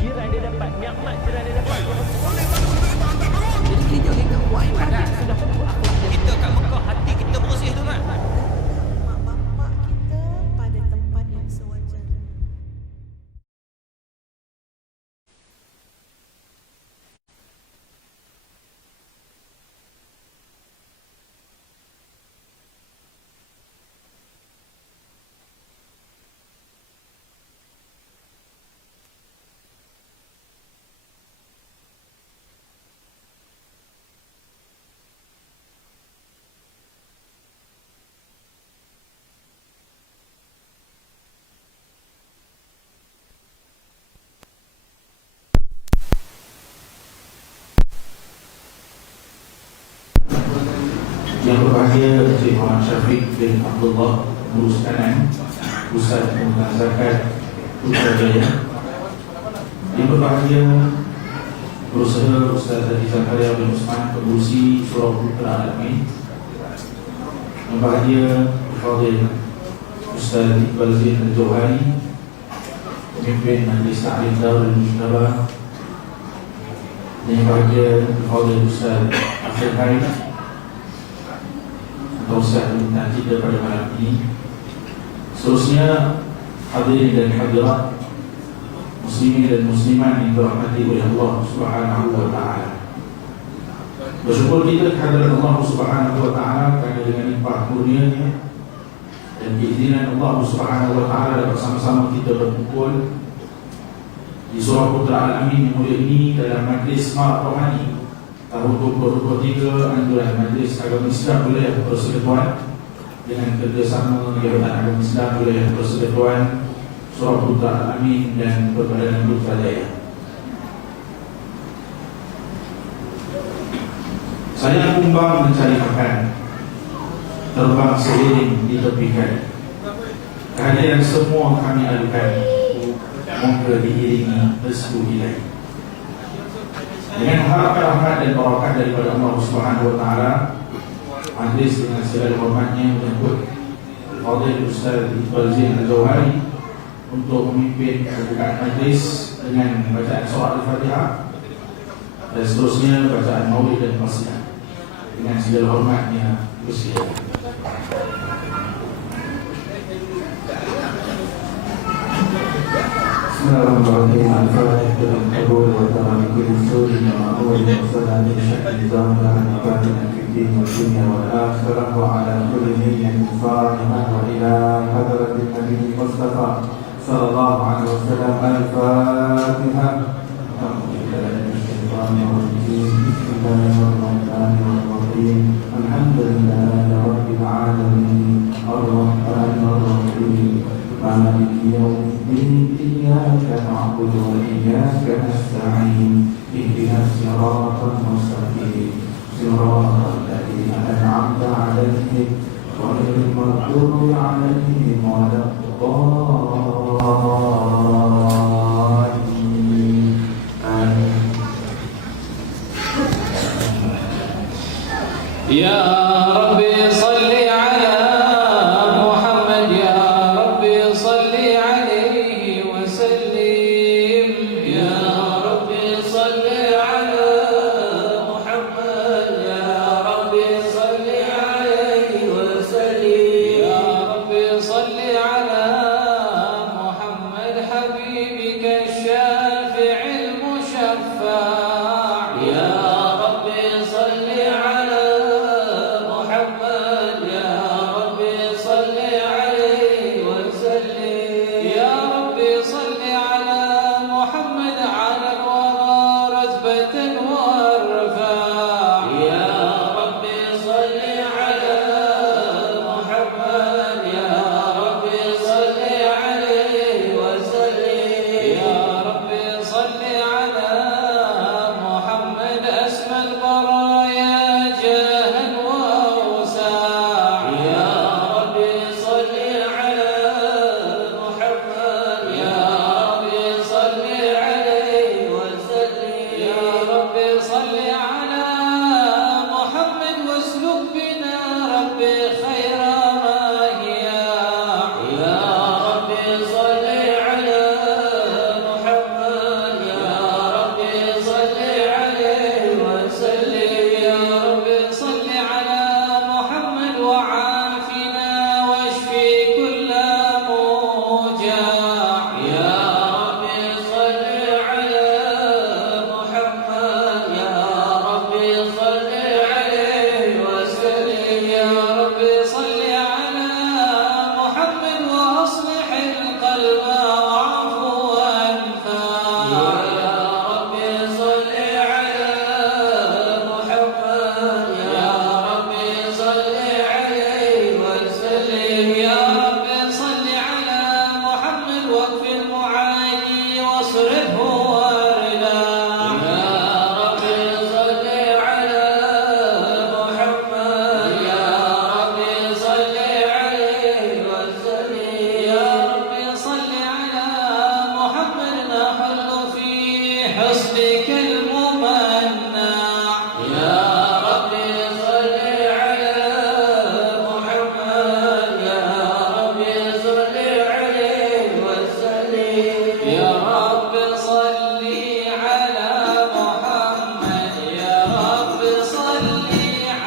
jiran dia dapat, nikmat jiran dia dapat. Jadi kita kita buat ibadat. Sudah tentu akhlak dia. Kita kat Mekah hati kita bersih tu kan. Mak bapak kita pada tempat yang sewajarnya. Yang berbahagia Encik Muhammad Syafiq bin Abdullah Lurus Kanan, Pusat Pengurusan Zakat Putrajaya. Yang berbahagia Berusaha Ustaz Zaki Zakaria bin Usman, Pengurusi Surau Putra Al-Amin. Yang berbahagia Fadil Ustaz Iqbal Zain Al-Jawhari, Pemimpin Majlis Ta'lim Darul Mujtaba. Yang berbahagia Fadil Ustaz Akhil Haid, Ustaz minta kita pada malam ini. Seterusnya hadirin dan hadirat, muslimin dan muslimat yang dirahmati oleh Allah Subhanahu wa taala. Bersyukur kita kehadiran Allah Subhanahu wa taala kerana dengan limpah kurnianya dan keizinan Allah Subhanahu wa taala bersama-sama kita berkumpul di Surau Putra Al-Amin yang mulia ini dalam majlis Marak Rohani tahun 2023 anjuran Majlis Agama Islam Wilayah Persekutuan dengan kerjasama Jabatan Agama Islam Wilayah Persekutuan Surau Putra Al-Amin dan Perbadanan Putrajaya. Saya kumbang mencari makan, terbang seiring di tepi kali. Kehadiran semua kami adukan, moga diiringi restu ilahi. Dengan mengharapkan rahmat dan barakat daripada Allah Subhanahu wa taala, majlis dengan segala hormatnya menyebut Fadil Ustaz Iqbal Zain Al-Jawhari untuk memimpin pembukaan majlis dengan bacaan surah Al-Fatihah dan seterusnya bacaan maulid dan qasidah. Dengan segala hormatnya bersilakan. Bismillahirrahmanirrahim. Al-Fatihah dalam kabul wa ta'ala kulli suri ma'amul wa salam syakri zahra al-fatihah fiddin wa dunya wa akhirah wa ala kulli niyyatin fa'imah wa ila hadratin Nabi Mustafa sallallahu alaihi wasallam. Al-Fatihah. Bismillahirrahmanirrahim. Alhamdulillahi rabbil alamin. Ar-Rahmanir Rahim. Maliki yaumiddin. إياك نعبد وإياك نستعين اهدنا الصراط المستقيم صراط الذين أنعمت عليهم غير المغضوب عليهم ولا الضالين آمين. يا ربي صل على محمد يا ربي صل عليه وسلم يا ربي صل على محمد يا ربي صل عليه وسلم يا ربي صل على محمد حبيبك الشافع المشفع يا ربي صل على وجهك الممنع يا رب صل على محمد يا رب صل عليه وسلم يا رب صل على محمد يا رب صل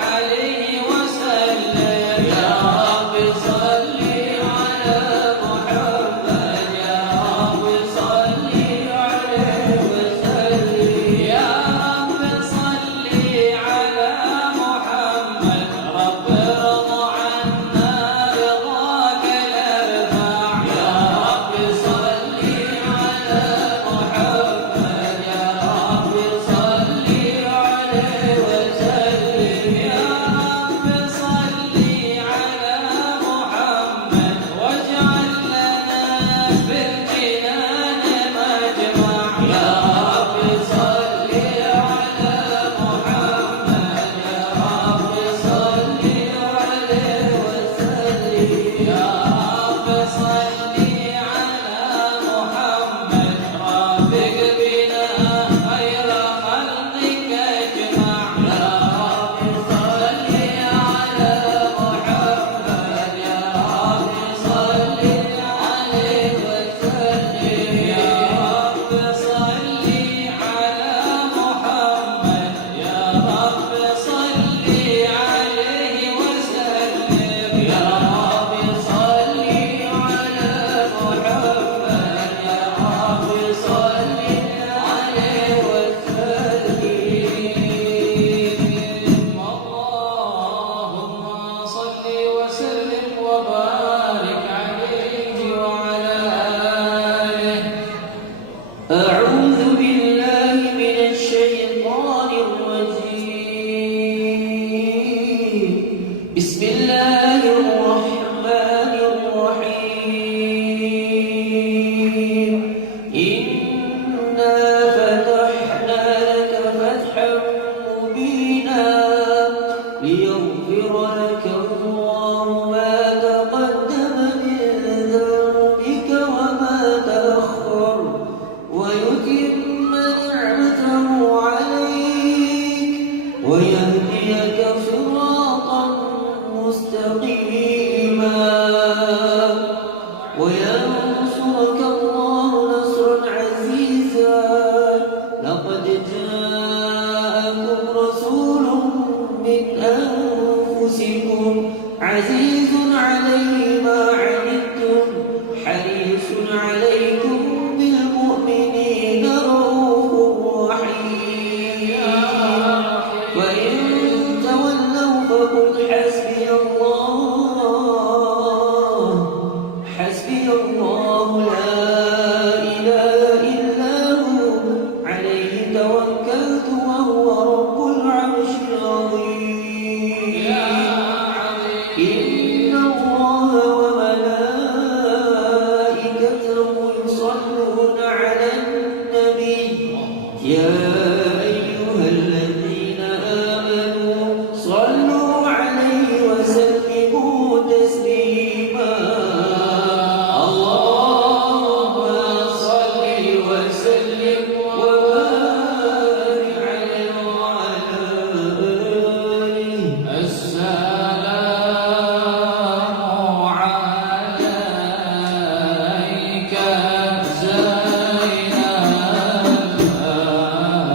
عليه وسلم يا رب صل على محمد يا رب صل عليه وسلم يا رب صل على محمد رب ارضى عنا رضاك الارفع يا رب صل على محمد يا رب صل عليه وسلم يا رب صل على محمد واجعل لنا في الجنان مجمع يا رب صل على محمد يا رب صل عليه وسلم يا رب صل على محمد رافق بنا خير خلقك اجمع يا رب صل على محمد يا رب صل عليه وسلم يا رب صل على محمد يا رب صل عليه وسلم يا رب صل على محمد يا رب صل عليه وسلم اللهم صل وسلم وبارك عليه وعلى آله أعوذ بالله من الشيطان الرجيم بسم الله الرحمن الرحيم إنا فتحنا لك فتحا مبينا ليغفر لك الله ما تقدم من ذنبك وما تأخر ويتم نعمته عليك ويهديك صراطا مستقيما وينصرك الله نصرا عزيزا لقد جاءكم رسول من أنفسكم عزيز عليه ما عنتم حريص عليكم بالمؤمنين رؤوف رحيم وإن تولوا فقل حسبي الله لا إله إلا هو عليه توكلت وهو رب العرش العظيم إن الله وملائكته يصلون على النبي يا أيها الذين آمنوا صلوا عليه وسلموا تسليما اللهم صل وسلم وبارك عليه وعلى آله السلام عليك زين الأنبياء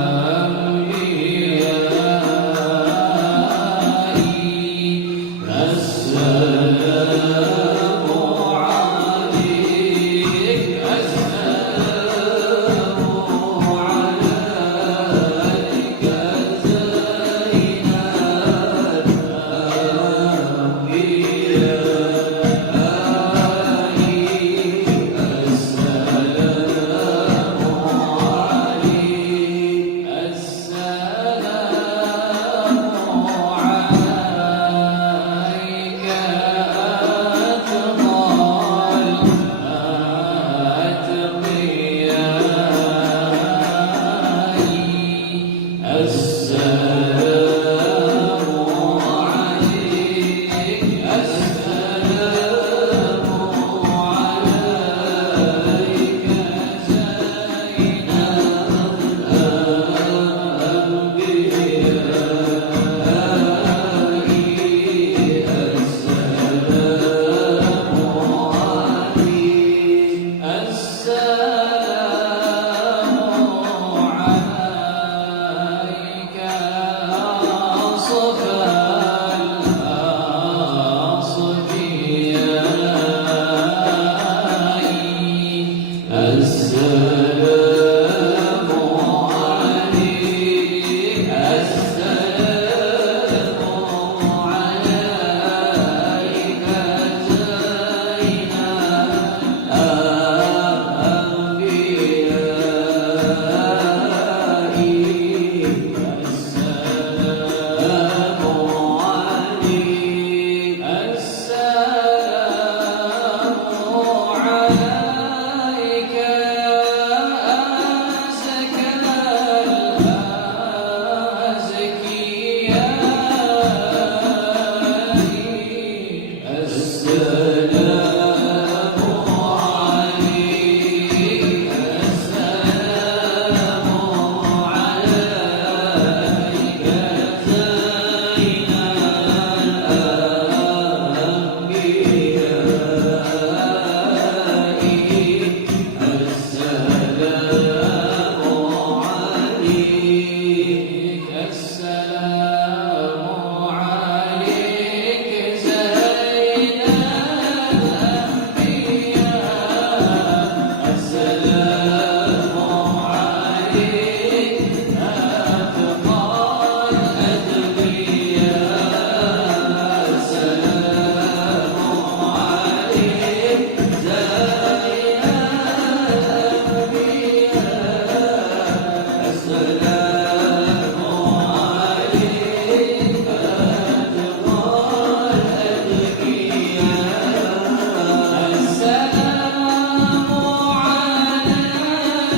السلام على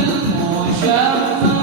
المشفع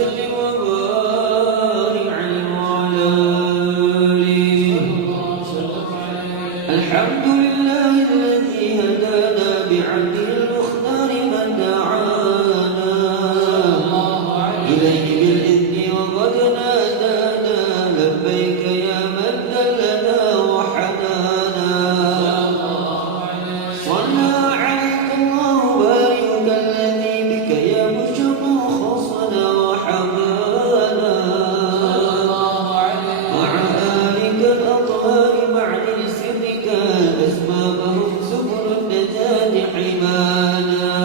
وسلم وبارك عليه وعلى آله. الحمد لله الذي هدانا بعبده المختار من دعانا إليه بالإذن وقد نادانا لبيك يا من دلنا وحدانا. صلى عليك الله بارك الذي بك يا مشرق خصنا وحمانا مع آلك الأطهار بعد سرك أسبابهم سبل النجاة حمانا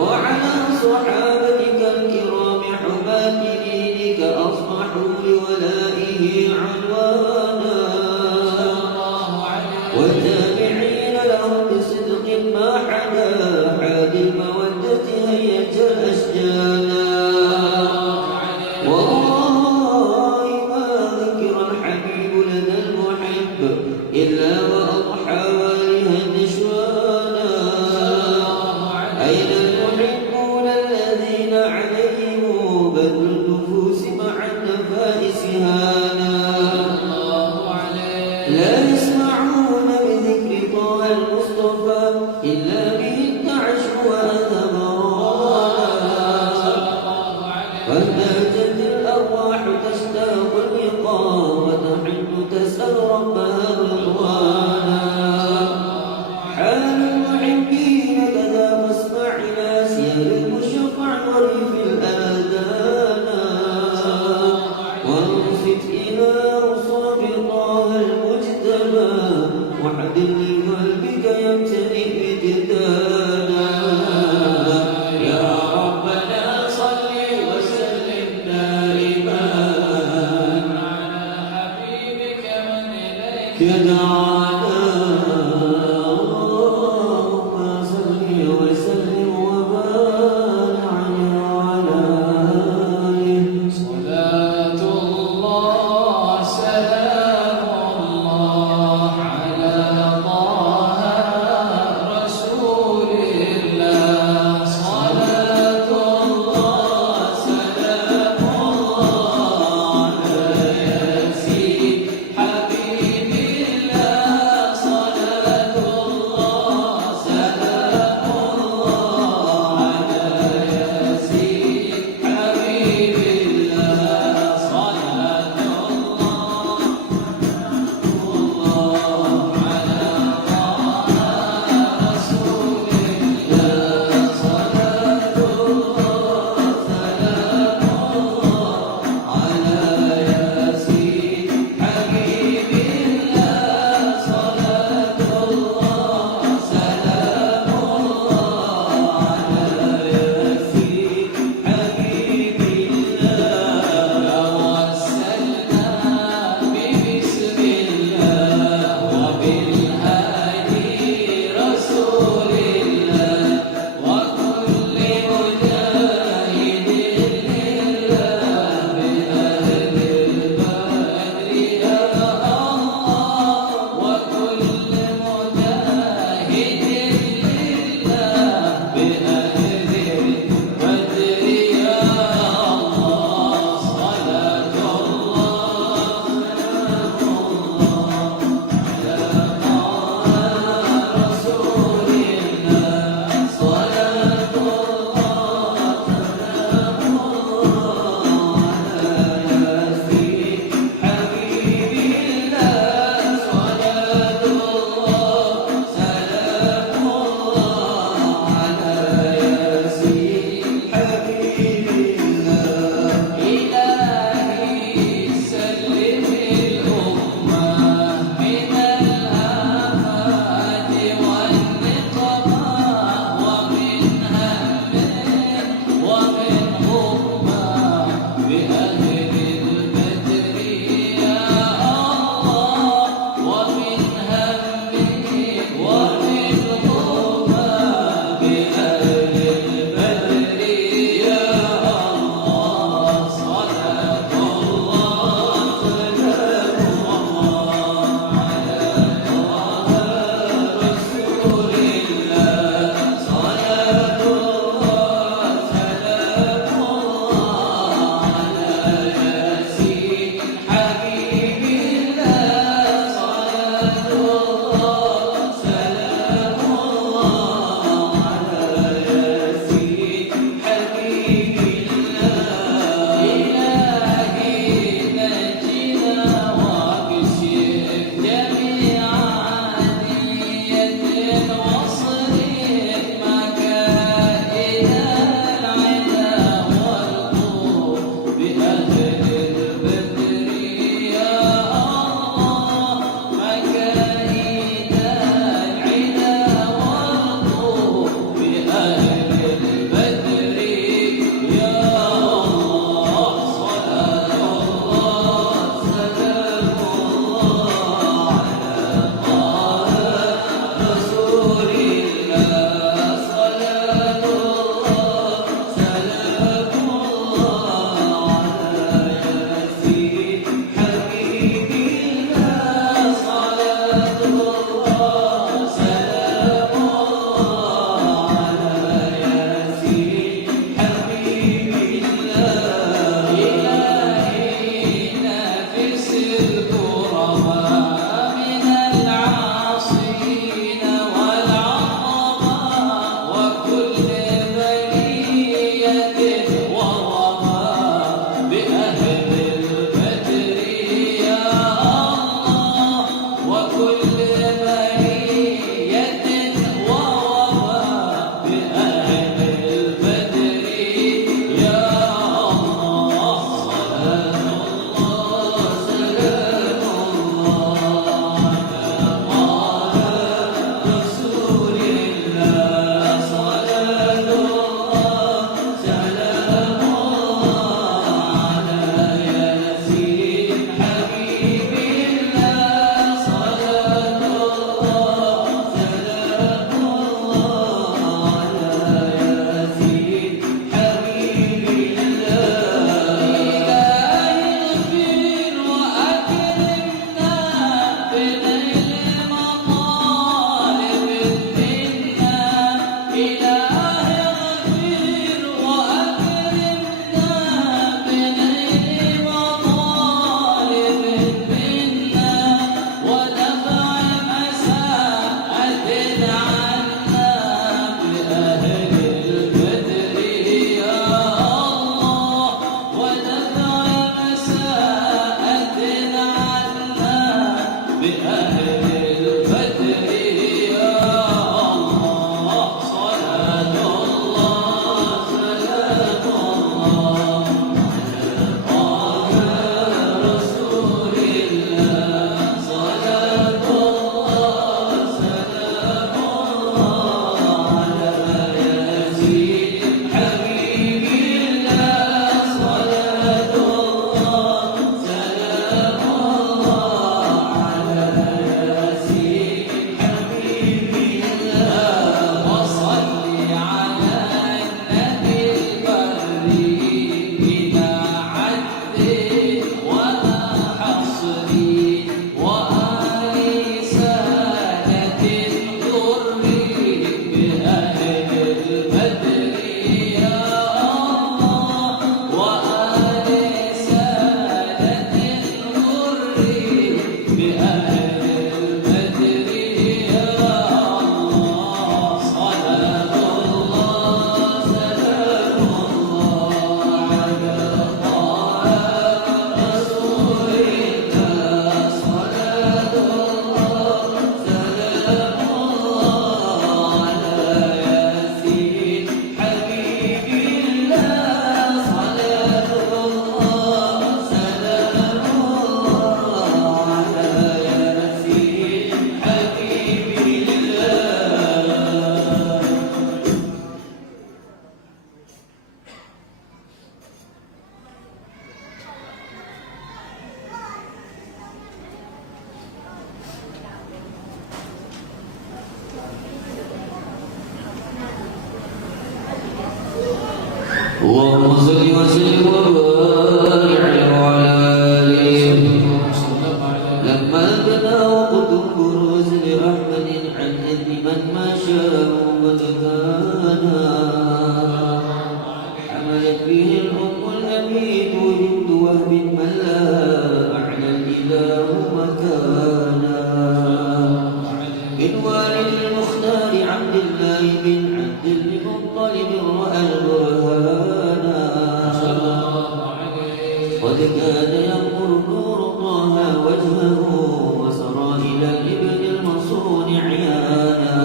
وعلى صحابتك الكرام حماة دينك أصبحوا لولائه عنوانا والتابعين لهم بصدق ما حدا حاد المودة هيج الأشجانا. والله ما ذكر الحبيب لدى المحب إلا وأضحى والها نشوانا. أين المحبون الذين عليهم بذل النفوس مع النفائس هانا. لا يسمعون بذكر طه المصطفى إلا به التعش وأثمرانا. فاهتاجت الأرواح تشتاق اللقاء وتحن تسأل ربها رضوانا. حال المحبين كذا فاسمعنا سير المشفع وريف الآذانا. وانصت إلى رصاف طه المجتبى وحدد لقلبك يمتلئ وجدانا. يا ربنا صل وسلم دائما على حبيبك من إليك اللهم صل وسلم وبارك عليه وعلى آله لما بدا وقت البروز لأحمد عن إذن من ما شاء قد كان حملت به الأم الأمين وجد وهب من لا أعلى الإله مكانا من والد المختار عبد الله بن عبد المطلب رأى البرهانا قد كان ينظر نور طه وجهه وسرى إلى الابن المصون عيانا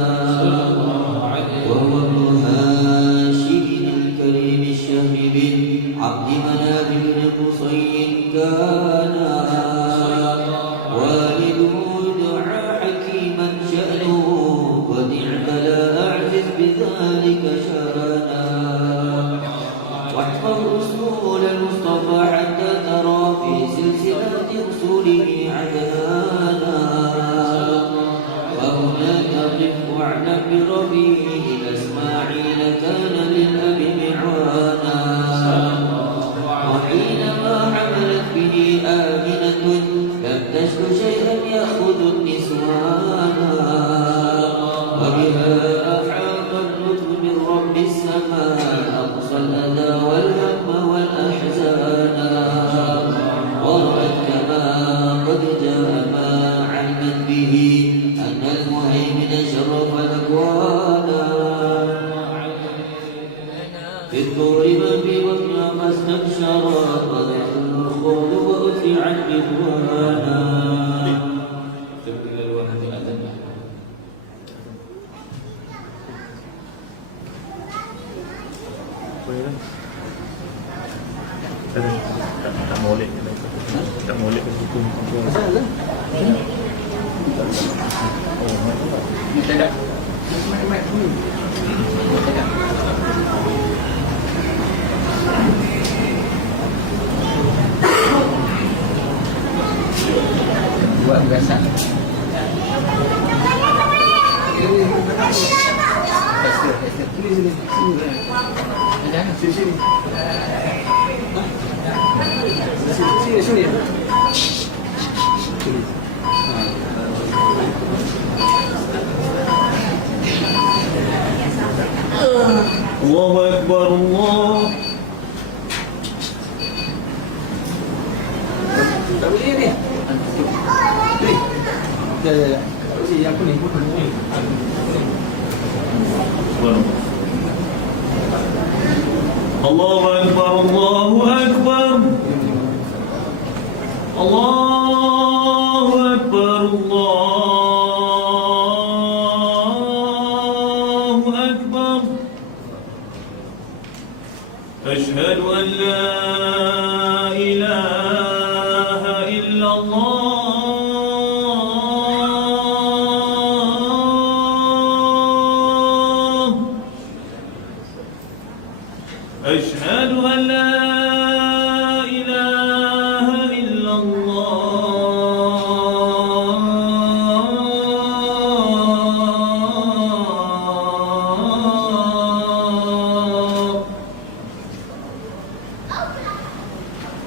وهو ابن هاشم الكريم الشهم بن عبد مناف بن قصي كان والده دعا حكيما شأنه ونعم لا أعجز بذلك شانا واحفظ رسول المصطفى حتى ترى في سلسلة رسوله عدنانا وهناك قف واعلم بربيه إلى إسماعيل كان للأب معانا وحينما حملت به آمنة لم تشك شيئا يأخذ النسوانا وبها أحاط اللطف من رب السماء أقصى الأذى والهم والأحزان ورأت كما قد جاء ما علمت به أن المهيمن شرف الأكوان في الدور من في بطنها ما استبشرا وضع الخلد وأتبعت رضوانا tak molek hukum Masalah. Kita dah. Mai-mai dulu. Kita dah. Buat biasa. Sini. Sini. الله أكبر الله Tak boleh ni. Ni. Ya. Si yang kuning pun ni. الله أكبر الله أكبر الله أكبر الله أكبر أشهد أن لا إله إلا الله أشهد أن لا إله إلا الله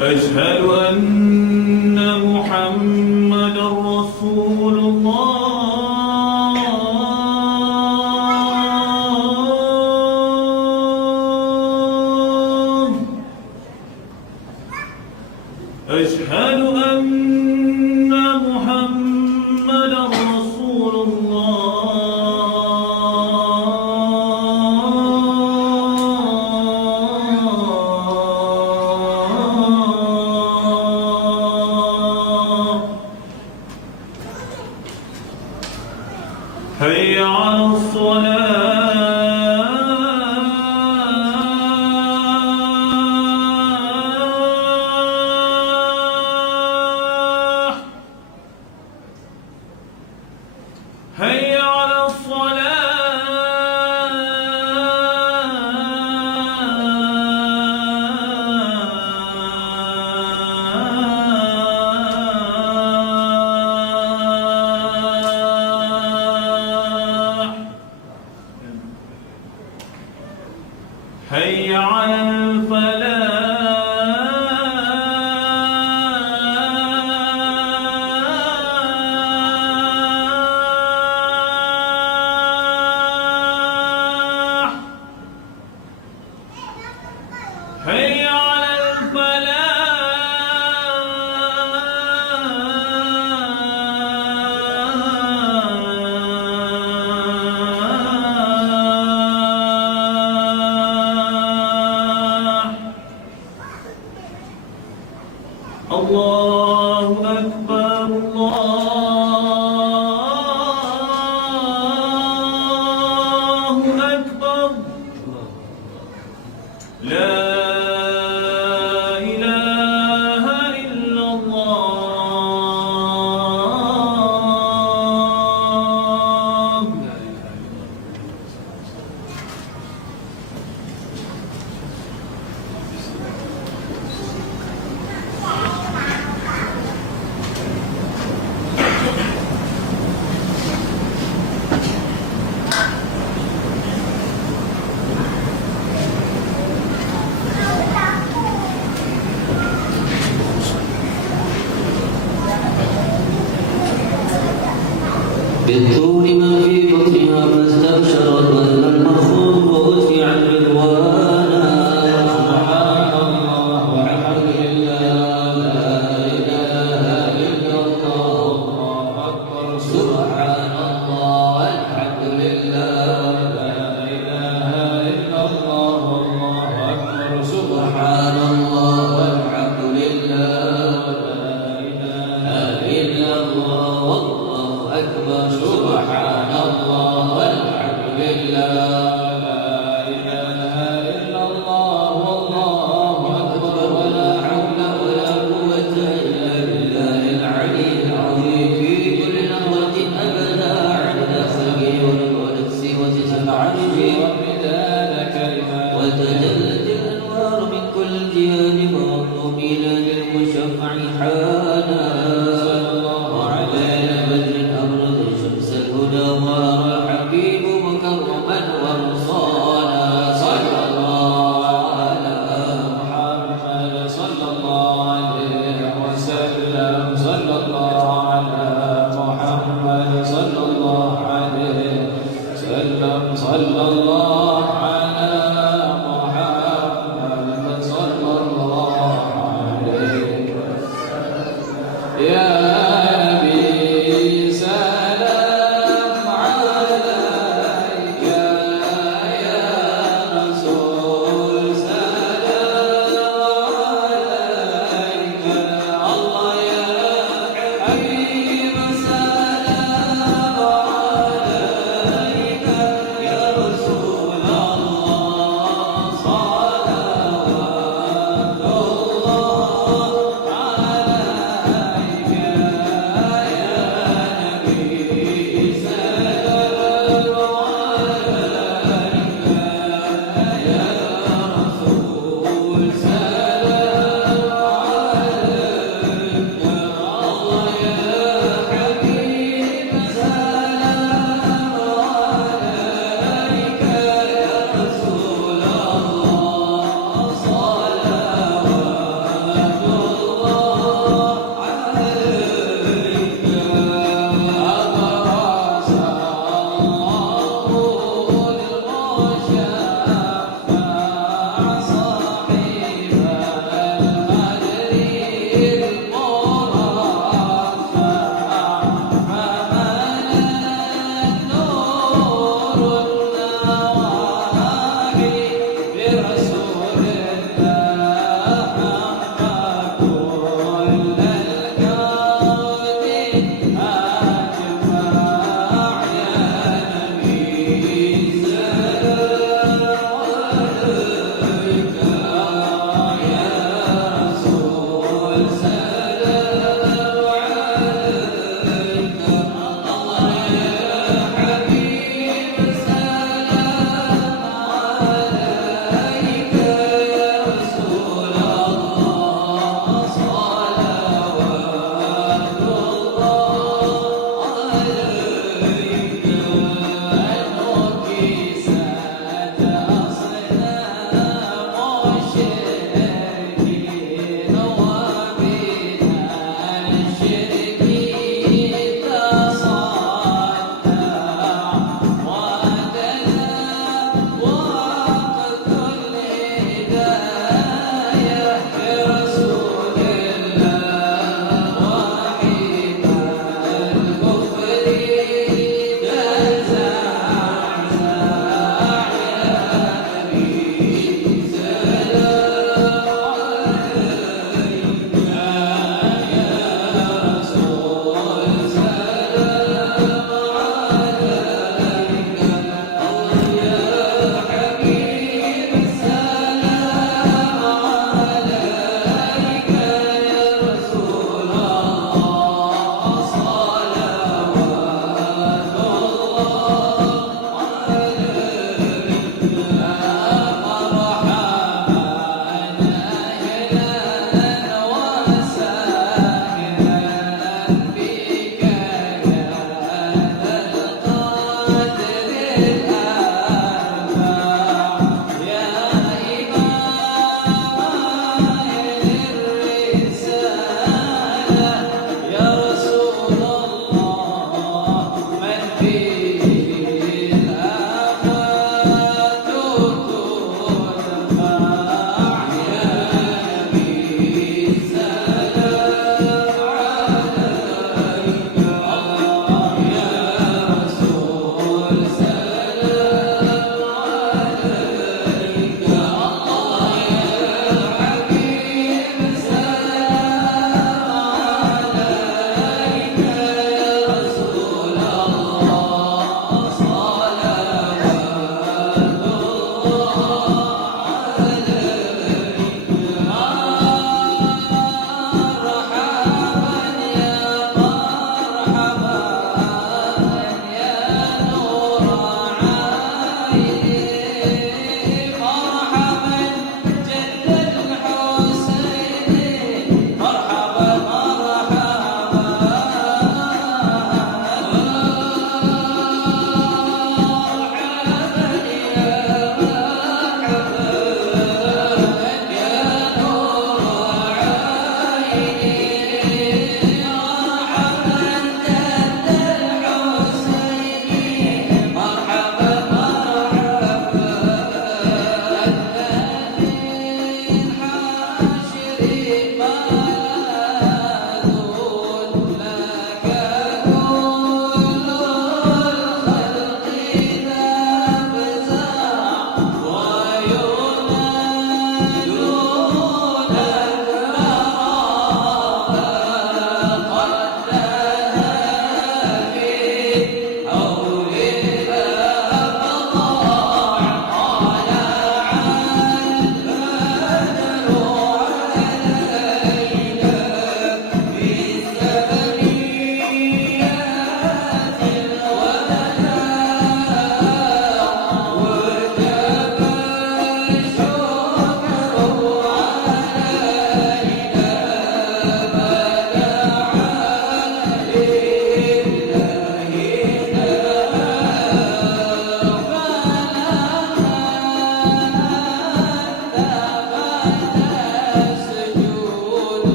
أشهد أن محمدا رسول الله أشهد أن محمدا رسول الله هيا على الصلاة الله أكبر الله أكبر لا إله إلا الله بالطول ما في بطنها فاستبشرت وأن المخوف وأتبعت رضوانا سبحان الله والحمد لله لا إله إلا الله الله أكبر سبحان الله والحمد لله لا إله إلا الله الله أكبر سبحان الله والحمد لله لا إله إلا الله والله أكبر سبحان الله والحمد لله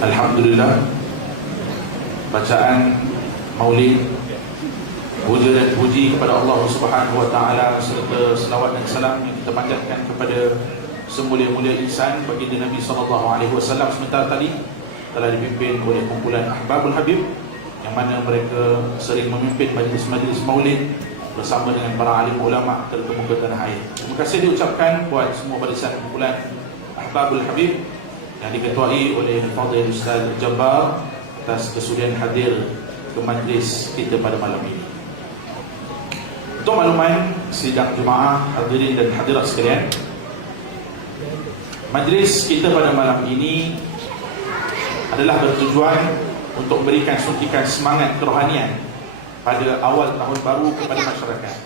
Alhamdulillah, bacaan maulid, puja dan puji kepada Allah Subhanahu wa taala serta selawat dan salam yang kita panjatkan kepada semulia-mulia insan baginda Nabi sallallahu alaihi wasallam sebentar tadi telah dipimpin oleh kumpulan Ahbabul Habib, yang mana mereka sering memimpin majlis-majlis maulid bersama dengan para alim ulama terkemuka tanah air. Terima kasih diucapkan buat semua barisan kumpulan Ahbabul Habib yang diketuai oleh Fadil Ustaz Jabbar atas kesudian hadir ke majlis kita pada malam ini. Untuk makluman sidang Jumaah, hadirin dan hadirat sekalian, majlis kita pada malam ini adalah bertujuan untuk memberikan suntikan semangat kerohanian pada awal tahun baru kepada masyarakat,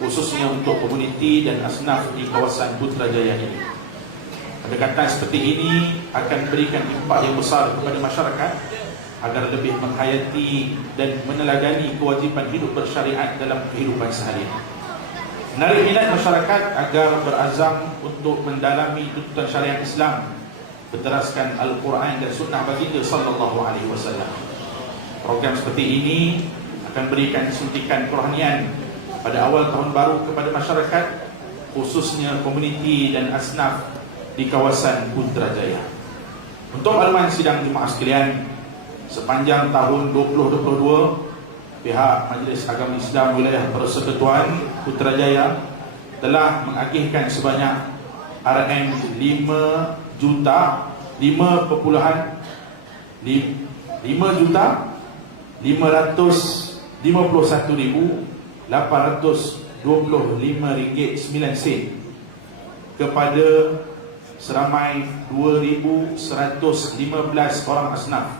khususnya untuk komuniti dan asnaf di kawasan Putrajaya ini. Pendekatan seperti ini akan memberikan impak yang besar kepada masyarakat agar lebih menghayati dan meneladani kewajipan hidup bersyariat dalam kehidupan seharian. Menarik minat masyarakat agar berazam untuk mendalami tuntutan syariat Islam berteraskan Al-Quran dan Sunnah baginda sallallahu alaihi wasallam. Program seperti ini akan berikan suntikan kerohanian pada awal tahun baru kepada masyarakat, khususnya komuniti dan asnaf di kawasan Putrajaya. Untuk makluman sidang Jumaah sekalian, sepanjang tahun 2022, pihak Majlis Agama Islam Wilayah Persekutuan Putrajaya telah mengagihkan sebanyak RM 5,825,9 kepada seramai 2,115 orang asnaf,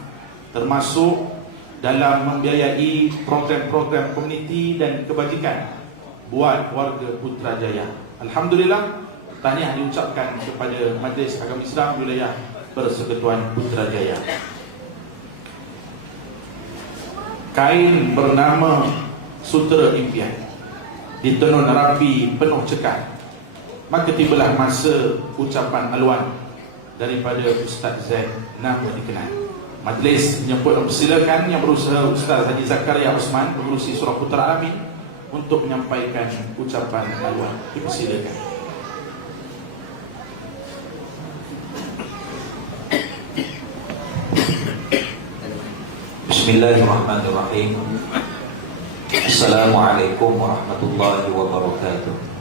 termasuk dalam membiayai program-program komuniti dan kebajikan buat warga Putrajaya. Alhamdulillah, tahniah diucapkan kepada Majlis Agama Islam Wilayah Persekutuan Putrajaya. Kain bernama Sutera Impian ditenun rapi penuh cekal. Maka tibalah masa ucapan aluan daripada Ustaz Zaid, nama dikenal. Majlis menyebut mempersilakan yang berusaha Ustaz Haji Zakaria Osman, pengurusi Surah Putra Amin, untuk menyampaikan ucapan aluan. Dipersilakan. Bismillahirrahmanirrahim. Assalamualaikum warahmatullahi wabarakatuh.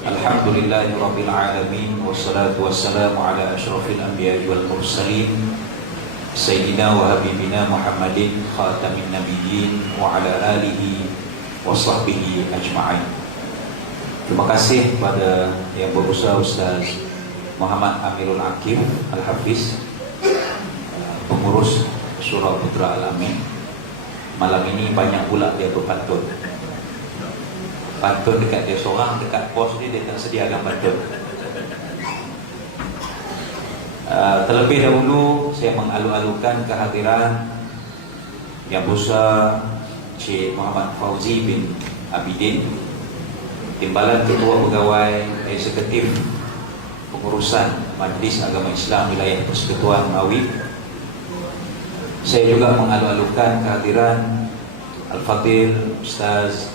Alhamdulillahirabbil alamin, wassalatu wassalamu ala asyrafil anbiya'i wal mursalin sayyidina wa habibina Muhammadin khatamin nabiyyin wa ala alihi wa sahbihi ajma'in. Terima kasih kepada yang berusaha Ustaz Muhammad Amirul Aqib Al-Hafiz, pengurus Surah Putra Al-Amin. Malam ini banyak pula dia berpantun. Pantun dekat dia seorang, dekat pos dia tak sediakan pantun. Terlebih dahulu saya mengalu-alukan kehadiran Yang Besar Cik Muhammad Fauzi bin Abidin, Timbalan Ketua Pegawai Eksekutif Pengurusan Majlis Agama Islam Wilayah Persekutuan Mawi. Saya juga mengalu-alukan kehadiran Al-Fadil Ustaz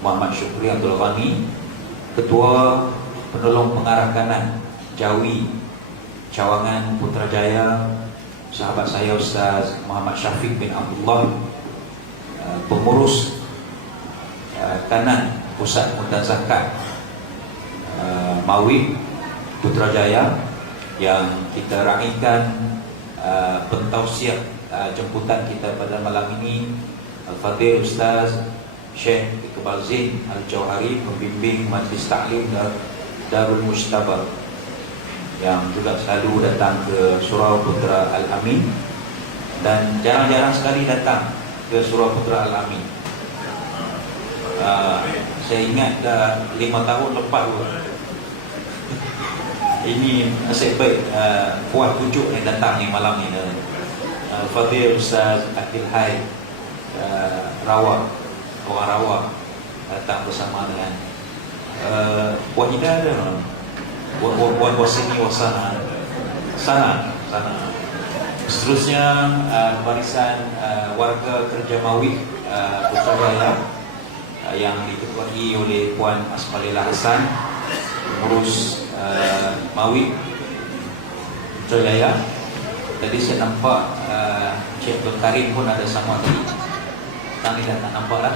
Muhammad Syukri Abdul Ghani, Ketua Penolong Pengarah Kanan Jawi Cawangan Putrajaya, sahabat saya Ustaz Muhammad Syafiq bin Abdullah, pengurus kanan Pusat Mutan Zakat Mawi Putrajaya, yang kita raikan pentausiah jemputan kita pada malam ini, Al-Fadil Ustaz Syekh Iqbal Zain Al-Jauhari, pembimbing Majlis Ta'lim Darul Mujtaba, yang juga selalu datang ke Surau Putra Al-Amin dan jarang-jarang sekali datang ke Surau Putra Al-Amin. Saya ingat dah 5 tahun lepas ini nasib baik puas pucuk yang datang ni malam ni. Fadil Ustaz Akil Hai Rawak, orang Rawak datang bersama dengan Wahidah dan wasini wasana sana Seterusnya barisan warga kerja Mawid Putrajaya yang diketuai oleh Puan Asmalila Hasan, pengurus Mawid Putrajaya. Tadi saya nampak Cik Tun Karim pun ada sama tadi. Kami dah tak nampak lah.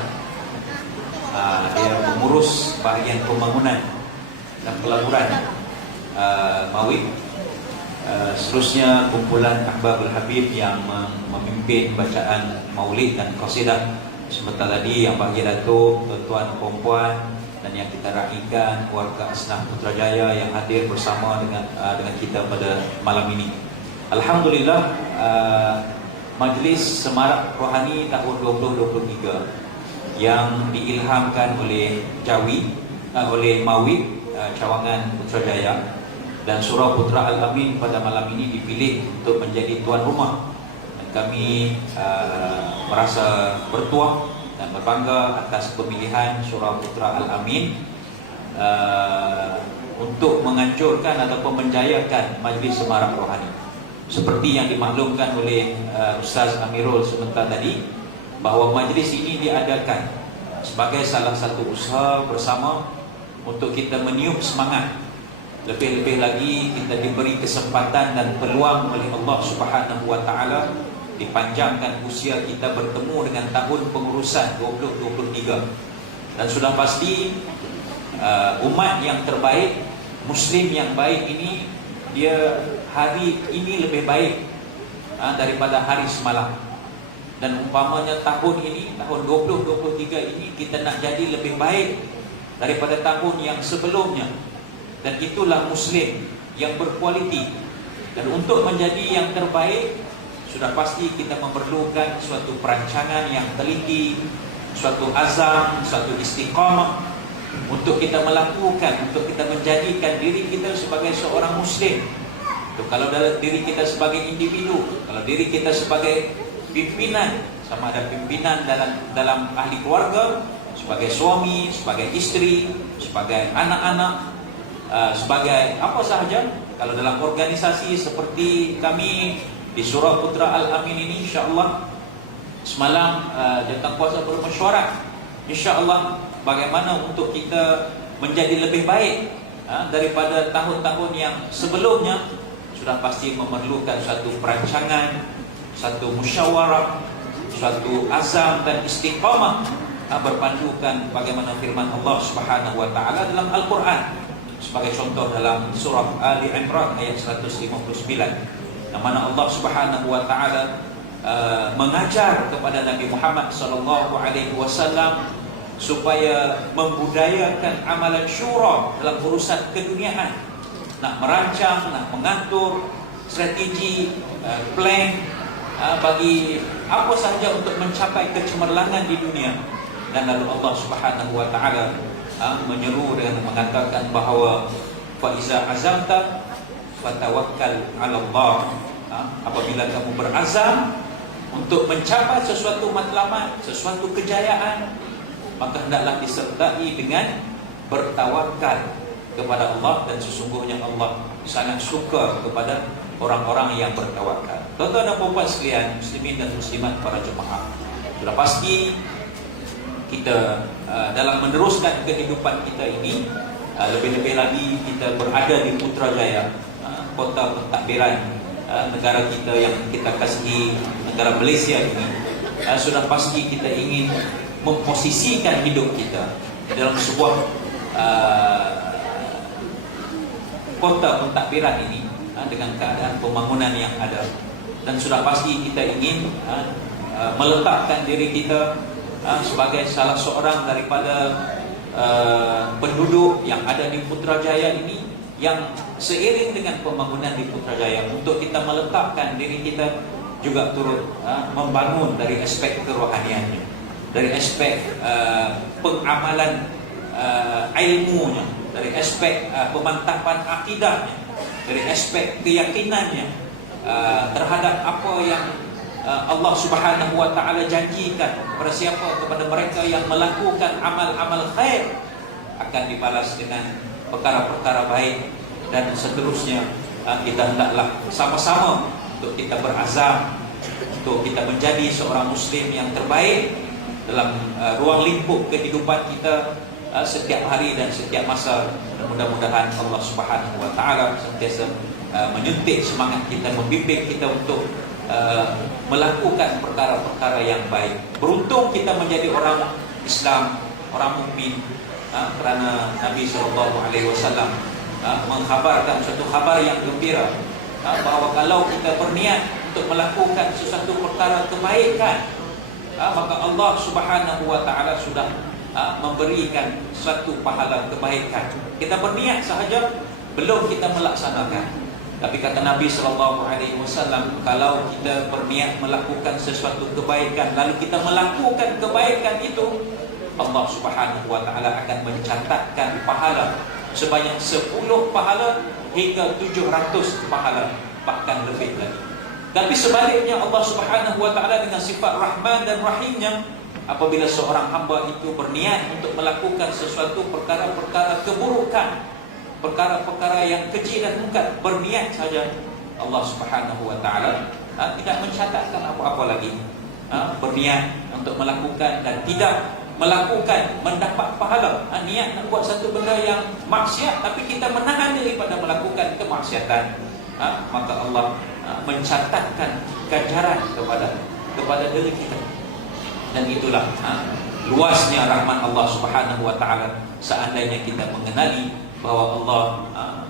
Dia pengurus bahagian pembangunan dan pelaburan Mawid. Seterusnya kumpulan Ahbabul Habib yang memimpin bacaan maulid dan qasidah. Sebentar tadi yang bagi datuk, tuan-tuan, puan-puan dan yang kita raikan warga Asnaf Putrajaya yang hadir bersama dengan kita pada malam ini. Alhamdulillah, Majlis Semarak Rohani tahun 2023 yang diilhamkan oleh oleh Mawid Cawangan Putrajaya dan Surau Putra Al-Amin pada malam ini dipilih untuk menjadi tuan rumah. Dan kami merasa bertuah dan berbangga atas pemilihan Surau Putra Al-Amin untuk menghancurkan ataupun menjayakan Majlis Semarak Rohani. Seperti yang dimaklumkan oleh Ustaz Amirul sebentar tadi, bahawa majlis ini diadakan sebagai salah satu usaha bersama untuk kita meniup semangat. Lebih-lebih lagi kita diberi kesempatan dan peluang oleh Allah Subhanahu wa taala dipanjangkan usia kita bertemu dengan tahun pengurusan 2023. Dan sudah pasti umat yang terbaik, Muslim yang baik ini, dia hari ini lebih baik daripada hari semalam. Dan umpamanya tahun ini, tahun 2023 ini, kita nak jadi lebih baik daripada tahun yang sebelumnya. Dan itulah Muslim yang berkualiti. Dan untuk menjadi yang terbaik, sudah pasti kita memerlukan suatu perancangan yang teliti, suatu azam, suatu istiqamah untuk kita melakukan, untuk kita menjadikan diri kita sebagai seorang Muslim. Kalau diri kita sebagai individu, kalau diri kita sebagai pimpinan, sama ada pimpinan dalam ahli keluarga, sebagai suami, sebagai istri, sebagai anak-anak, sebagai apa sahaja. Kalau dalam organisasi seperti kami di Surau Putra Al-Amin ini, insyaAllah semalam jawatan kuasa bermesyuarat, insyaAllah bagaimana untuk kita menjadi lebih baik daripada tahun-tahun yang sebelumnya. Sudah pasti memerlukan satu perancangan, satu musyawarah, suatu azam dan istiqamah, berpandukan bagaimana firman Allah Subhanahu wa taala dalam Al-Quran. Sebagai contoh dalam surah Ali Imran ayat 159, yang mana Allah Subhanahu wa taala mengajar kepada Nabi Muhammad sallallahu alaihi wasallam supaya membudayakan amalan syura dalam urusan keduniaan. Nak merancang, nak mengatur strategi, plan bagi apa sahaja untuk mencapai kecemerlangan di dunia. Dan lalu Allah Subhanahu wa taala menyeru dengan mengatakan bahawa fa iza azamta fatawakkal 'ala Allah. Apabila kamu berazam untuk mencapai sesuatu matlamat, sesuatu kejayaan, maka hendaklah disertai dengan bertawakal kepada Allah. Dan sesungguhnya Allah sangat suka kepada orang-orang yang bertawakal. Tuan-tuan dan puan-puan sekalian, muslimin dan muslimat, para jemaah, sudah pasti kita dalam meneruskan kehidupan kita ini, lebih-lebih lagi kita berada di Putrajaya, kota pentadbiran negara kita yang kita kasihi, negara Malaysia ini. Sudah pasti kita ingin memposisikan hidup kita dalam sebuah kota pentadbiran ini dengan keadaan pembangunan yang ada. Dan sudah pasti kita ingin meletakkan diri kita sebagai salah seorang daripada penduduk yang ada di Putrajaya ini, yang seiring dengan pembangunan di Putrajaya, untuk kita meletakkan diri kita juga turut membangun dari aspek kerohaniannya, dari aspek pengamalan ilmunya, dari aspek pemantapan akidahnya, dari aspek keyakinannya terhadap apa yang Allah Subhanahu wa taala janjikan kepada siapa, kepada mereka yang melakukan amal-amal khair akan dibalas dengan perkara-perkara baik. Dan seterusnya kita hendaklah sama-sama untuk kita berazam untuk kita menjadi seorang Muslim yang terbaik dalam ruang lingkup kehidupan kita setiap hari dan setiap masa. Mudah-mudahan Allah Subhanahu Wa Taala sentiasa menyuntik semangat kita, membimbing kita untuk melakukan perkara-perkara yang baik. Beruntung kita menjadi orang Islam, orang mukmin, kerana Nabi SAW mengkhabarkan suatu khabar yang gembira, bahawa kalau kita berniat untuk melakukan sesuatu perkara kebaikan, maka Allah Subhanahu Wa Taala sudah memberikan suatu pahala kebaikan. Kita berniat sahaja, belum kita melaksanakan. Tapi kata Nabi SAW, kalau kita berniat melakukan sesuatu kebaikan lalu kita melakukan kebaikan itu, Allah Subhanahu Wa Taala akan mencatatkan pahala sebanyak 10 pahala hingga 700 pahala, bahkan lebih lagi. Tapi sebaliknya Allah Subhanahu Wa Taala dengan sifat Rahman dan Rahimnya, apabila seorang hamba itu berniat untuk melakukan sesuatu perkara-perkara keburukan, perkara-perkara yang kecil dan munkar, berniat saja, Allah Subhanahu Wa Taala tidak mencatatkan apa-apa lagi. Berniat untuk melakukan dan tidak melakukan, mendapat pahala. Niat nak buat satu benda yang maksiat tapi kita menahan diri pada melakukan kemaksiatan, maka Allah mencatatkan ganjaran kepada diri kita. Dan itulah luasnya rahmat Allah Subhanahu Wa Taala seandainya kita mengenali bahawa Allah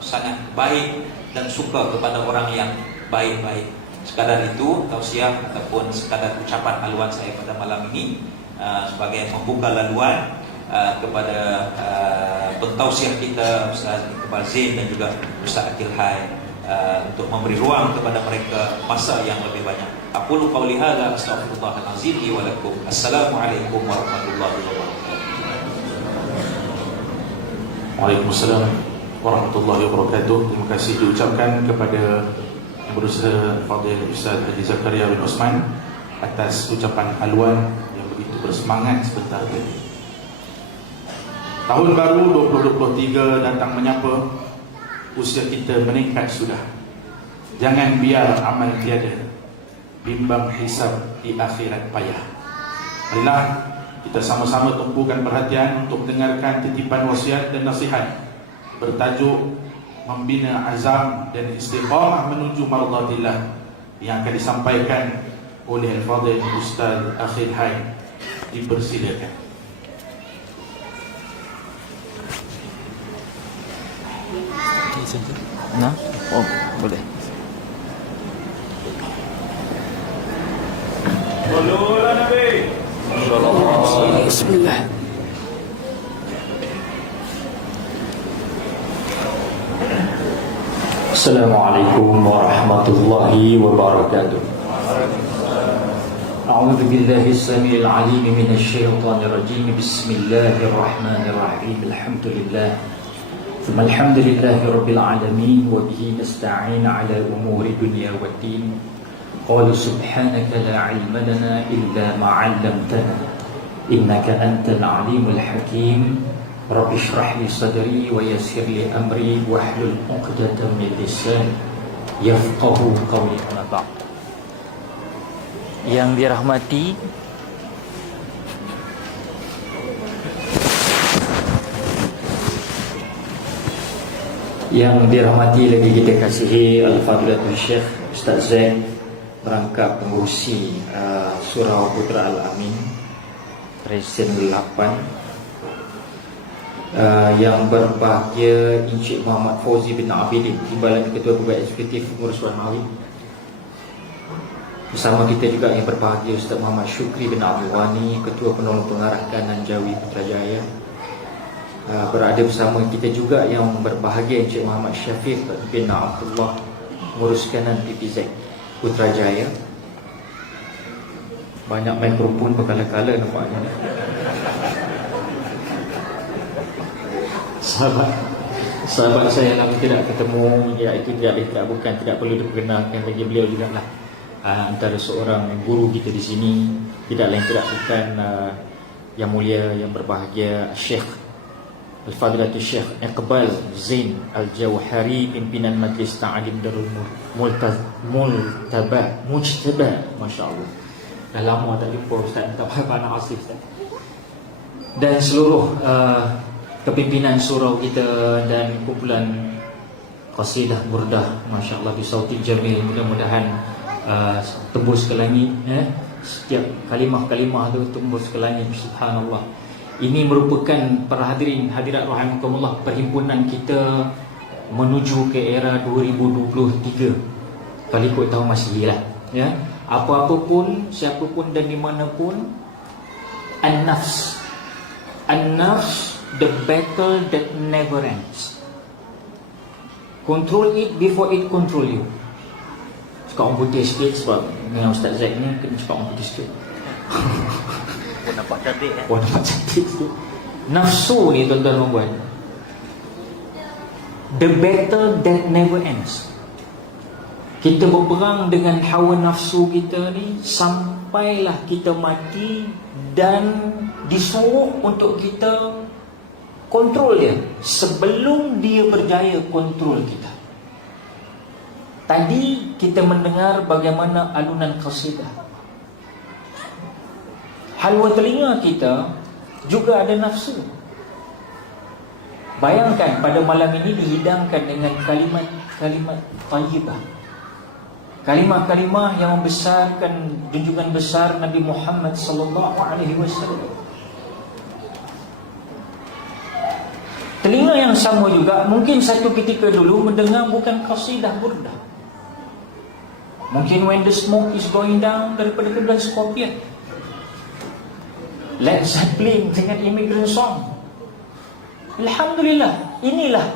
sangat baik dan suka kepada orang yang baik-baik. Sekadar itu tausiah ataupun sekadar ucapan haluan saya pada malam ini sebagai membuka laluan kepada pentausiah kita Ustaz Iqbal Zain dan juga Ustaz Akil Hai, untuk memberi ruang kepada mereka masa yang lebih banyak. Aqulu qawli hadza astaghfirullahalazim li wa lakum. Assalamualaikum warahmatullahi wabarakatuh. Waalaikumsalam warahmatullahi wabarakatuh. Terima kasih diucapkan kepada Berusaha Fadil Ustaz Haji Zakaria bin Osman atas ucapan haluan yang begitu bersemangat sebentar tadi. Tahun baru 2023 datang menyapa, usia kita meningkat sudah. Jangan biar amal tiada, bimbang hisab di akhirat payah. Marilah kita sama-sama tumpukan perhatian untuk mendengarkan titipan wasiat dan nasihat bertajuk Membina Azam dan Istiqamah Menuju Mardatillah yang akan disampaikan oleh Al-Fadhil Ustaz Akil Hai. Dipersilakan. Nah, oh boleh. Bismillah. Assalamualaikum warahmatullahi wabarakatuh. A'udzu billahi as-sami'il 'alim minasy syaithanir rajim. Bismillahirrahmanirrahim. Alhamdulillah. Alhamdulillahi rabbil alamin wa bihi nasta'in 'ala umuri dunya waddin. Qala subhanaka la 'ilma lana illa ma 'allamtana innaka antal 'alimul hakim. Rabbi shrah li sadri wa yassir li amri wahlul 'uqdatam min lisani yafqahu qawli. Yang dirahmati lagi kita kasihi Al-Fadhilatul Syekh Ustaz Zain, merangkap pengurusi Surau Putra Al-Amin Resen 8, yang berbahagia Encik Muhammad Fauzi bin Abidin, Timbalan Ketua Pegawai Eksekutif Pengurus Warmawi. Bersama kita juga yang berbahagia Ustaz Muhammad Syukri bin Abdul Wani, Ketua Penolong Pengarah Kanan Jawi Putrajaya. Berada bersama kita juga yang berbahagia Encik Muhammad Syafiq bin Abdullah, Pengurus Kanan PPZ Putrajaya. Banyak mikrofon berkala-kala nampaknya. Sahabat saya lama tidak ketemu, iaitu tidak perlu diperkenalkan bagi beliau juga lah. Antara seorang guru kita di sini, tidak lain tidak bukan yang mulia, yang berbahagia Syekh Al-Fadilatul Syekh Iqbal Zain Al-Jawhari, pimpinan Majlis Ta'alim Darul Mujtaba. Masya Allah, dah lama tak jumpa Ustaz, minta maaf anak asli Ustaz. Dan seluruh kepimpinan surau kita dan kumpulan qasidah burdah, Masya Allah, bisauti jamil. Mudah-mudahan tembus ke langit, setiap kalimah-kalimah tu tembus ke langit. Subhanallah. Ini merupakan para hadirin hadirat rahimakumullah, perhimpunan kita menuju ke era 2023 kalau ikut tahun Masihi lah, ya. Apa-apa pun, siapa pun dan di mana pun, an-nafs, the battle that never ends. Control it before it control you. Cakap orang putih sikit sebab dengan Ustaz Zaid ni kena cakap orang putih sikit. Pun nampak cantik Oh, nampak cantik sikit. Nafsu ni tuan-tuan dan puan, the battle that never ends. Kita berperang dengan hawa nafsu kita ni sampailah kita mati, dan disuruh untuk kita kontrol dia sebelum dia berjaya kontrol kita. Tadi kita mendengar bagaimana alunan qasidah. Halwa telinga kita juga ada nafsu. Bayangkan pada malam ini dihidangkan dengan kalimat-kalimat thayyibah, kalimah-kalimah yang membesarkan junjungan besar Nabi Muhammad sallallahu alaihi wasallam. Telinga yang sama juga mungkin satu ketika dulu mendengar bukan qasidah burdah. Mungkin when the smoke is going down daripada kebelah Scorpion, Led Zeppelin dengan Immigrant Song. Alhamdulillah, inilah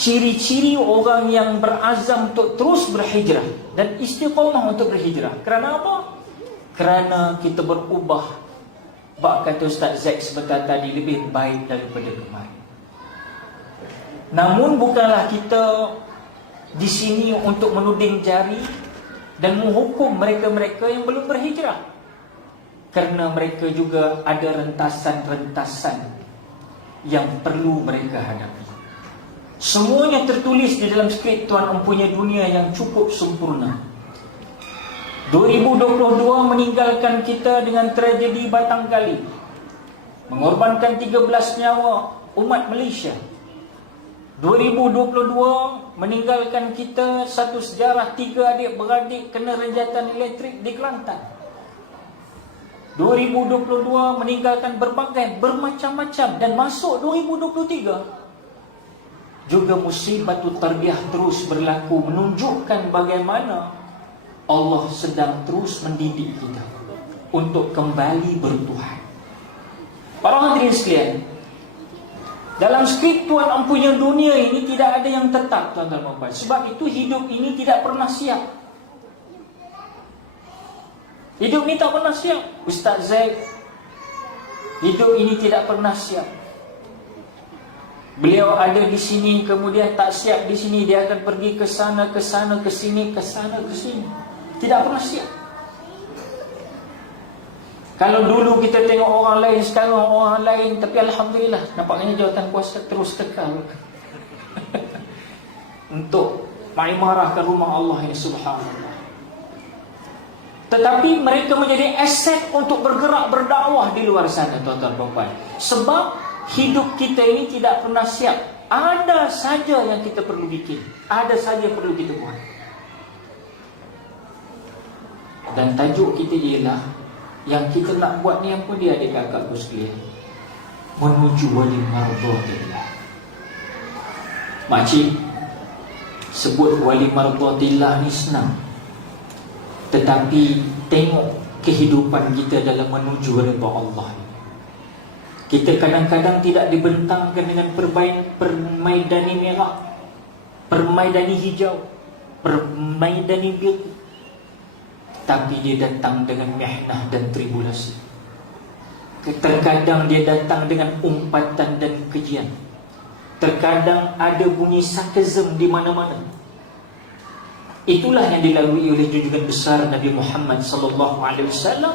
ciri-ciri orang yang berazam untuk terus berhijrah dan istiqamah untuk berhijrah. Kerana apa? Kerana kita berubah. Bak kata Ustaz Zaid sebentar tadi, lebih baik daripada kemarin. Namun bukanlah kita di sini untuk menuding jari dan menghukum mereka-mereka yang belum berhijrah. Kerana mereka juga ada rentasan-rentasan yang perlu mereka hadapi. Semuanya tertulis di dalam skrip Tuhan Empunya Dunia yang cukup sempurna. 2022 meninggalkan kita dengan tragedi Batangkali, mengorbankan 13 nyawa umat Malaysia. 2022 meninggalkan kita satu sejarah 3 adik-beradik kena renjatan elektrik di Kelantan. 2022 meninggalkan berbagai bermacam-macam, dan masuk 2023 juga musibatu tarbiyah terus berlaku, menunjukkan bagaimana Allah sedang terus mendidik kita untuk kembali bertuhan. Para hadirin sekalian, dalam skrip Tuhan Empunya Dunia ini tidak ada yang tetap, tuan-tuan dan puan. Sebab itu hidup ini tidak pernah siap. Hidup ni tak pernah siap. Ustaz Zaid, hidup ini tidak pernah siap. Beliau ada di sini, kemudian tak siap di sini, dia akan pergi ke sana, ke sana, ke sini, ke sana, ke sini. Tidak pernah siap. Kalau dulu kita tengok orang lain, sekarang orang lain, tapi alhamdulillah, nampaknya jawatan kuasa terus kekal untuk maimarahkan rumah Allah ini, subhanallah. Tetapi mereka menjadi aset untuk bergerak berdakwah di luar sana, tuan-tuan dan puan. Sebab hidup kita ini tidak pernah siap. Ada saja yang kita perlu bikin, ada saja yang perlu kita buat. Dan tajuk kita ialah, yang kita nak buat ni apa dia, adik kakakku sekalian? Menuju wali mardhatillah. Makcik sebut wali mardhatillah ni senang, tetapi tengok kehidupan kita dalam menuju redha Allah. Kita kadang-kadang tidak dibentangkan dengan permaidani merah, permaidani hijau, permaidani biru, tapi dia datang dengan mihnah dan tribulasi. Terkadang dia datang dengan umpatan dan kejian. Terkadang ada bunyi sarkasm di mana-mana. Itulah yang dilalui oleh junjungan besar Nabi Muhammad sallallahu alaihi wasallam,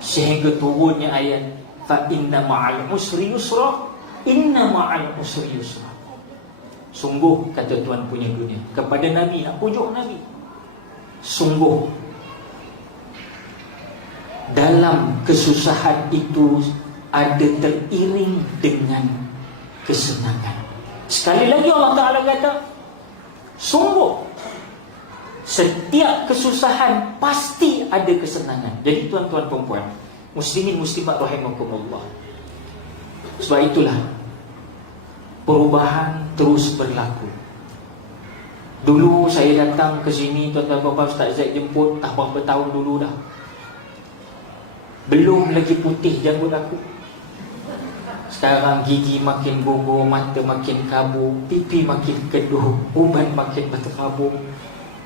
sehingga turunnya ayat fa inna ma'al usri yusra, Inna ma'al usri yusra. Sungguh, kata Tuhan punya dunia kepada Nabi, nak pujuk Nabi, sungguh dalam kesusahan itu ada teriring dengan kesenangan. Sekali lagi Allah Ta'ala kata, sungguh setiap kesusahan pasti ada kesenangan. Jadi tuan-tuan perempuan, muslimin muslimat rahimakumullah, sebab itulah perubahan terus berlaku. Dulu saya datang ke sini, tuan-tuan perempuan, Ustaz Zaid jemput tak berapa tahun dulu dah. Belum lagi putih janggut aku. Sekarang gigi makin gugur, mata makin kabur, pipi makin keduh, uban makin berterabur.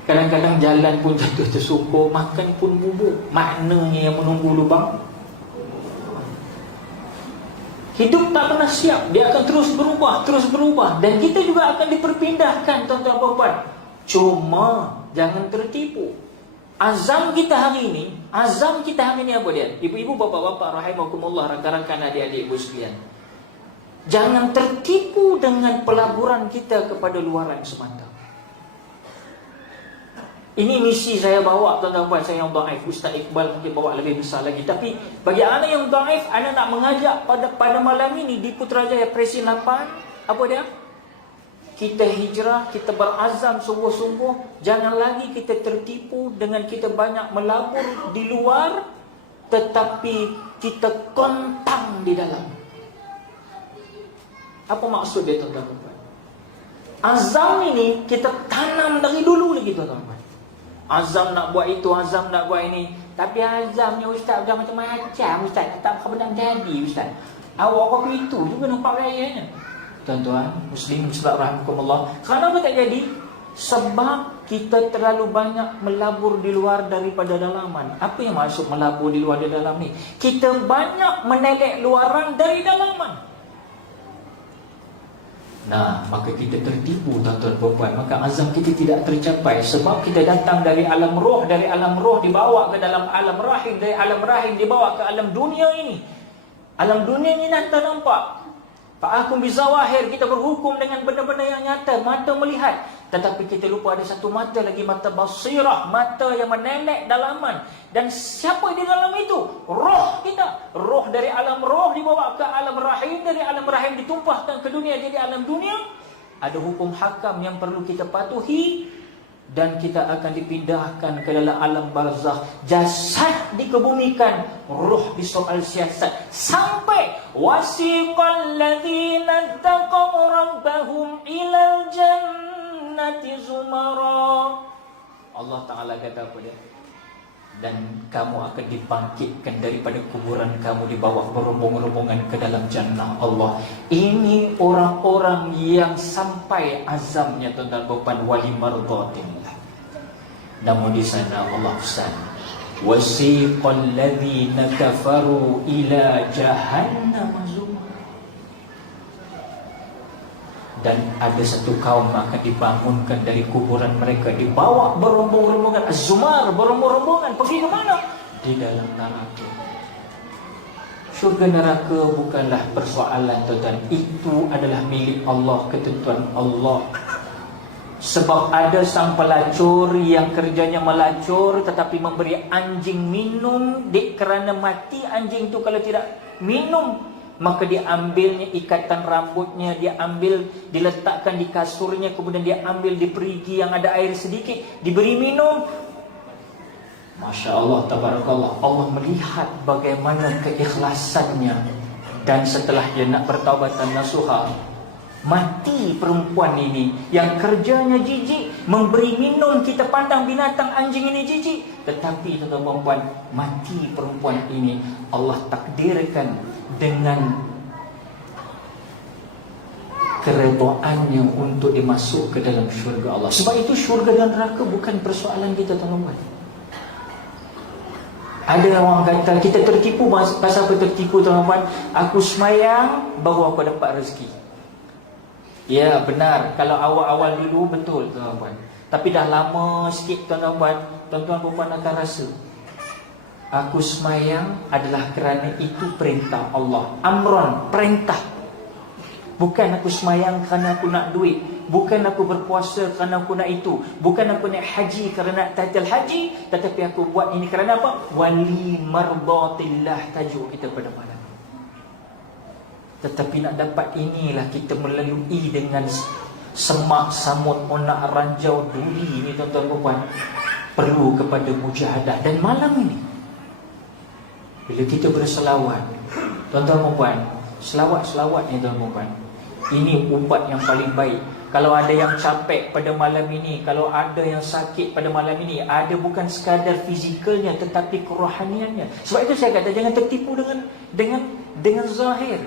Kadang-kadang jalan pun jatuh tersukur, makan pun bubuk. Maknanya yang menunggu lubang. Hidup tak pernah siap, dia akan terus berubah. Dan kita juga akan diperpindahkan, tuan-tuan perempuan. Cuma jangan tertipu. Azam kita hari ini apa dia? Ibu-ibu, bapa-bapa rahimakumullah, rakan-rakan, adik-adik ibu sekalian, jangan tertipu dengan pelaburan kita kepada luaran semata. Ini misi saya bawa, tuan-tuan, saya yang dhaif. Ustaz Iqbal mungkin bawa lebih besar lagi. Tapi bagi anak yang dhaif, anak nak mengajak pada malam ini di Putrajaya Presin 8, apa dia? Kita hijrah, kita berazam sungguh-sungguh. Jangan lagi kita tertipu dengan kita banyak melabur di luar, tetapi kita kontang di dalam. Apa maksud dia, tuan-tuan? Azam ini kita tanam dari dulu lagi, tuan-tuan. Azam nak buat itu, azam nak buat ini. Tapi azamnya Ustaz dah macam-macam, Ustaz. Tak benar jadi, Ustaz. Awak kau itu juga nampak gayanya. Tuan-tuan, muslim sebab rahmatullah. Kenapa tak jadi? Sebab kita terlalu banyak melabur di luar daripada dalaman. Apa yang maksud melabur di luar dari dalam ni? Kita banyak menelek luaran dari dalaman. Nah, maka kita tertipu, tuan-tuan perempuan. Maka azam kita tidak tercapai. Sebab kita datang dari alam roh. Dari alam roh dibawa ke dalam alam rahim. Dari alam rahim dibawa ke alam dunia ini. Alam dunia ini nanti nampak. Fa'akum bizawahir, kita berhukum dengan benda-benda yang nyata, mata melihat. Tetapi kita lupa ada satu mata lagi, mata basirah, mata yang menelek dalaman. Dan siapa di dalam itu? Roh kita. Roh dari alam roh dibawa ke alam rahim, dari alam rahim ditumpahkan ke dunia. Jadi alam dunia ada hukum hakam yang perlu kita patuhi. Dan kita akan dipindahkan ke dalam alam barzakh. Jasad dikebumikan, ruh disoal siasat. Sampai wasiqal ladzina taqaw rabbahum ilal jannati zumara. Allah Ta'ala kata apa dia? Dan kamu akan dibangkitkan daripada kuburan kamu, dibawa berombong-rombongan ke dalam jannah Allah. Ini orang-orang yang sampai azamnya, tuan-tuan perempuan, wali mardatillah. Namun di sana Allah pesan, wasiqal ladzina kafaru ila jahannam zumara. Dan ada satu kaum akan dibangunkan dari kuburan mereka, dibawa berombong-rombongan, az-zumar, berombong-rombongan. Pergi ke mana? Di dalam neraka. Syurga neraka bukanlah persoalan, tuan-tuan. Itu adalah milik Allah, ketentuan Allah. Sebab ada sang pelacur yang kerjanya melacur, tetapi memberi anjing minum. Kerana mati anjing itu kalau tidak minum, maka dia ambilnya ikatan rambutnya, dia ambil, diletakkan di kasurnya, kemudian dia ambil di perigi yang ada air sedikit, diberi minum. Masya Allah, tabarakallah. Allah melihat bagaimana keikhlasannya. Dan setelah dia nak bertaubatan nasuha, mati perempuan ini yang kerjanya jijik, memberi minum. Kita pandang binatang anjing ini jijik, tetapi tuan-tuan perempuan, mati perempuan ini Allah takdirkan dengan keredaannya untuk dimasuk ke dalam syurga Allah. Sebab itu syurga dan neraka bukan persoalan kita, tuan-tuan. Ada orang kata kita tertipu. Pasal apa tertipu, tuan-tuan? Aku semayang baru aku dapat rezeki. Ya benar, kalau awal-awal dulu betul, tuan-tuan. Tapi dah lama sikit, tuan-tuan, tuan-tuan akan rasa aku semayang adalah kerana itu perintah Allah. Amron, perintah. Bukan aku semayang kerana aku nak duit. Bukan aku berpuasa kerana aku nak itu. Bukan aku nak haji kerana nak tahtal haji. Tetapi aku buat ini kerana apa? Wali mardatillah tajuk kita pada malam. Tetapi nak dapat inilah kita melalui dengan semak, samut, onak, ranjau, duri ni tuan-tuan dan puan. Perlu kepada mujahadah. Dan malam ini bila kita berselawat, tuan-tuan dan puan, selawat-selawat ni tuan-tuan dan puan, ini ubat yang paling baik. Kalau ada yang capek pada malam ini, kalau ada yang sakit pada malam ini, ada bukan sekadar fizikalnya tetapi kerohaniannya. Sebab itu saya kata jangan tertipu dengan zahir.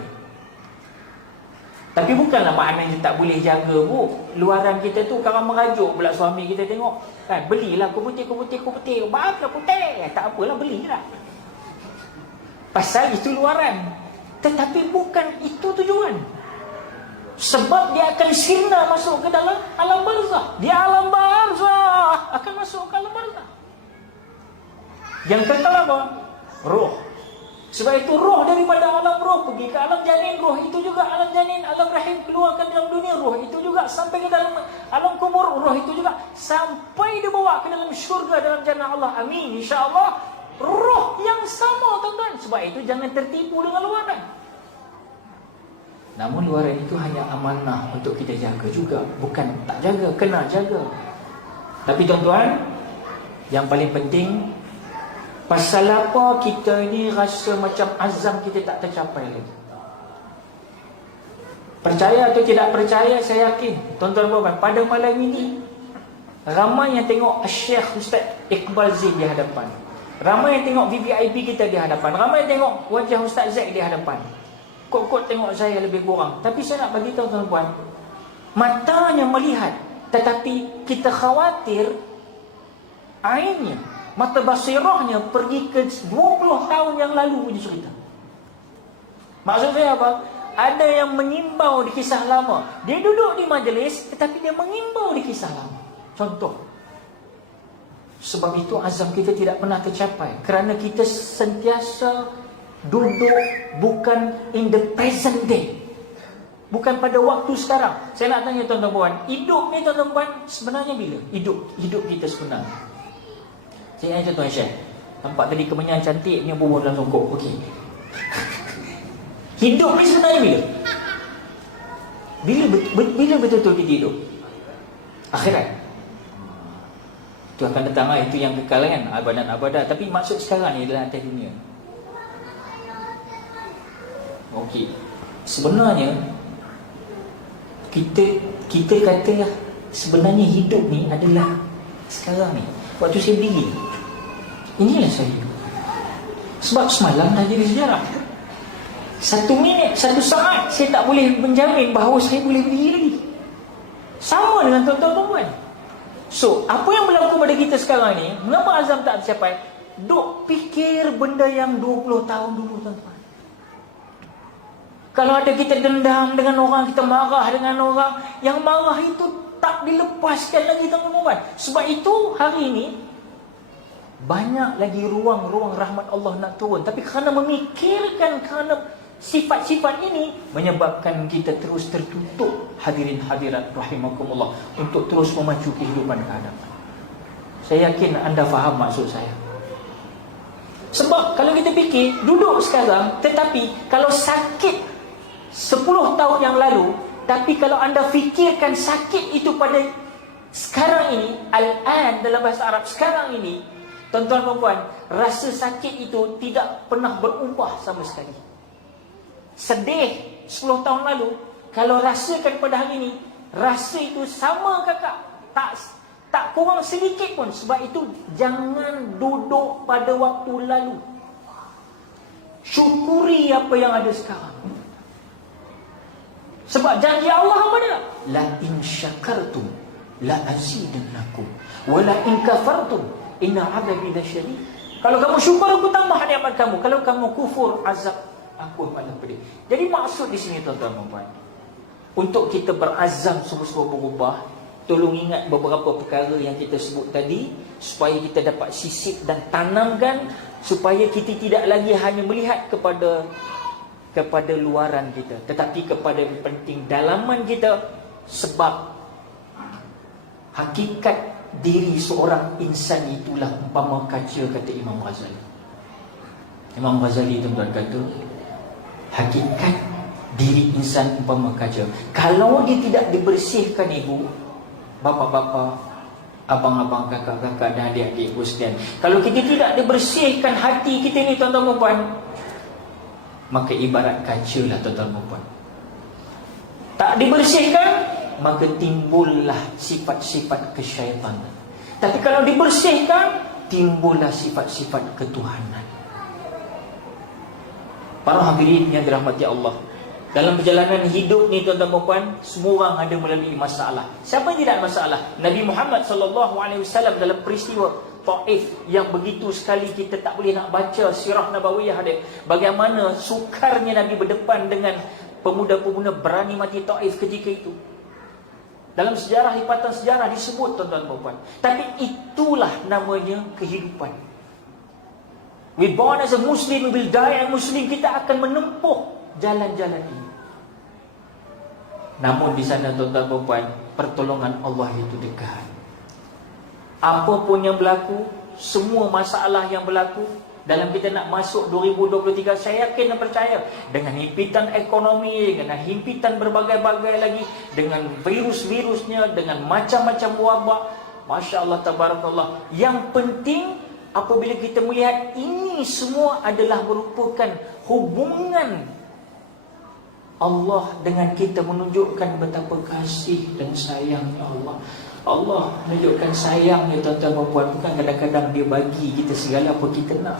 Tapi bukanlah maknanya tak boleh jaga, bu. Luaran kita tu kalau merajuk pula suami kita tengok, kan, belilah kupu-putih. Maaflah putih. Tak apalah, belilah. Pasal itu luaran. Tetapi bukan itu tujuan. Sebab dia akan sirna masuk ke dalam alam barzah. Dia alam barzah akan masuk ke alam barzah. Yang kekal apa? Roh. Sebab itu roh daripada alam roh pergi ke alam janin, roh itu juga alam janin, alam rahim keluarkan dalam dunia, roh itu juga sampai ke dalam alam kubur, roh itu juga sampai dibawa ke dalam syurga dalam jannah Allah. Amin, insya-Allah. Roh yang sama, tuan-tuan. Sebab itu jangan tertipu dengan luaran. Namun luaran itu hanya amanah untuk kita jaga juga. Bukan tak jaga, kena jaga. Tapi tuan-tuan, yang paling penting, pasal apa kita ni rasa macam azam kita tak tercapai lagi? Percaya atau tidak percaya, saya yakin tuan-tuan puan, pada malam ini ramai yang tengok Syekh Ustaz Iqbal Zain di hadapan. Ramai yang tengok VVIP kita di hadapan. Ramai yang tengok wajah Ustaz Zaid di hadapan. Kok tengok saya lebih kurang. Tapi saya nak bagi tahu tuan-tuan, matanya melihat, tetapi kita khawatir ainnya, mata basirahnya pergi ke 20 tahun yang lalu punya cerita. Maksud saya apa? Ada yang mengimbau di kisah lama. Dia duduk di majlis, tetapi dia mengimbau di kisah lama. Contoh. Sebab itu azam kita tidak pernah tercapai. Kerana kita sentiasa duduk bukan in the present day. Bukan pada waktu sekarang. Saya nak tanya tuan-tuan puan, hidup ni tuan-tuan puan sebenarnya bila? Hidup kita sebenarnya. Saya tanya tuan Syekh, nampak tadi kemenyan cantik ni berbual dalam songkok. Okey. Hidup ni sebenarnya bila? Bila betul-betul kita hidup? Akhirat. Itu akan datang lah, itu yang kekal kan, abadan-abadan. Tapi maksud sekarang ni adalah atas dunia. Okey. Sebenarnya kita kata sebenarnya hidup ni adalah sekarang ni. Waktu saya berdiri, inilah saya. Sebab semalam dah jadi sejarah. 1 minit, 1 saat saya tak boleh menjamin bahawa saya boleh berdiri lagi. Sama dengan tuan-tuan puan. So, apa yang berlaku pada kita sekarang ni, mengapa azam tak tercapai? Duk fikir benda yang 20 tahun dulu, tuan-tuan. Kalau ada kita dendam dengan orang, kita marah dengan orang, yang marah itu tak dilepaskan lagi, tuan-tuan. Sebab itu hari ini banyak lagi ruang-ruang rahmat Allah nak turun. Tapi kerana memikirkan, kerana sifat-sifat ini, menyebabkan kita terus tertutup, hadirin hadirat rahimakumullah, untuk terus memacu kehidupan ke hadapan. Saya yakin anda faham maksud saya. Sebab kalau kita fikir, duduk sekarang, tetapi kalau sakit 10 tahun yang lalu, tapi kalau anda fikirkan sakit itu pada sekarang ini, al-an dalam bahasa Arab, sekarang ini, tuan-tuan dan puan, rasa sakit itu tidak pernah berubah sama sekali. Sedih 10 tahun lalu, kalau rasakan pada hari ini, rasa itu sama kakak, tak kurang sedikit pun. Sebab itu jangan duduk pada waktu lalu. Syukuri apa yang ada sekarang. Sebab janji Allah apa dia? La in syakartum la azidannakum wa la in kafartum inna 'adabi lasyadid. Kalau kamu syukur, aku tambah nikmat kamu. Kalau kamu kufur, azab aku amat pedih. Jadi maksud di sini tuan-tuan dan puan, untuk kita berazam sungguh-sungguh berubah, tolong ingat beberapa perkara yang kita sebut tadi, supaya kita dapat sisip dan tanamkan, supaya kita tidak lagi hanya melihat kepada kepada luaran kita, tetapi kepada yang penting dalaman kita. Sebab hakikat diri seorang insan itulah umpama kaca, kata Imam Ghazali. Imam Ghazali tuan-tuan kata, hakikat diri insan umpama kaca. Kalau dia tidak dibersihkan, ibu, bapa-bapa, abang-abang, kakak-kakak dan adik-adik sekalian, kalau kita tidak dibersihkan hati kita ni, tuan-tuan dan puan, maka ibarat kaca lah, tuan-tuan dan puan. Tak dibersihkan, maka timbullah sifat-sifat kesyaitan. Tapi kalau dibersihkan, timbullah sifat-sifat ketuhanan. Para hadirin yang dirahmati Allah, dalam perjalanan hidup ni, tuan-tuan dan puan, semua orang ada melalui masalah. Siapa yang tidak ada masalah? Nabi Muhammad SAW dalam peristiwa Taif yang begitu sekali kita tak boleh nak baca sirah nabawiyah dia, bagaimana sukarnya Nabi berdepan dengan pemuda-pemuda berani mati Taif ketika itu. Dalam sejarah, lipatan sejarah disebut, tuan-tuan dan puan. Tapi itulah namanya kehidupan. We born as a Muslim, we will die as a Muslim. Kita akan menempuh jalan-jalan ini. Namun di sana, tuan-tuan dan puan, pertolongan Allah itu dekat. Apapun yang berlaku, semua masalah yang berlaku, dalam kita nak masuk 2023, saya yakin dan percaya, dengan himpitan ekonomi, dengan himpitan berbagai-bagai lagi, dengan virus-virusnya, dengan macam-macam wabak, Masya Allah, tabarakallah. Yang penting, apabila kita melihat ini semua adalah merupakan hubungan Allah dengan kita, menunjukkan betapa kasih dan sayangnya Allah. Allah menunjukkan sayangnya, tuan-tuan dan puan. Bukan kadang-kadang dia bagi kita segala apa kita nak,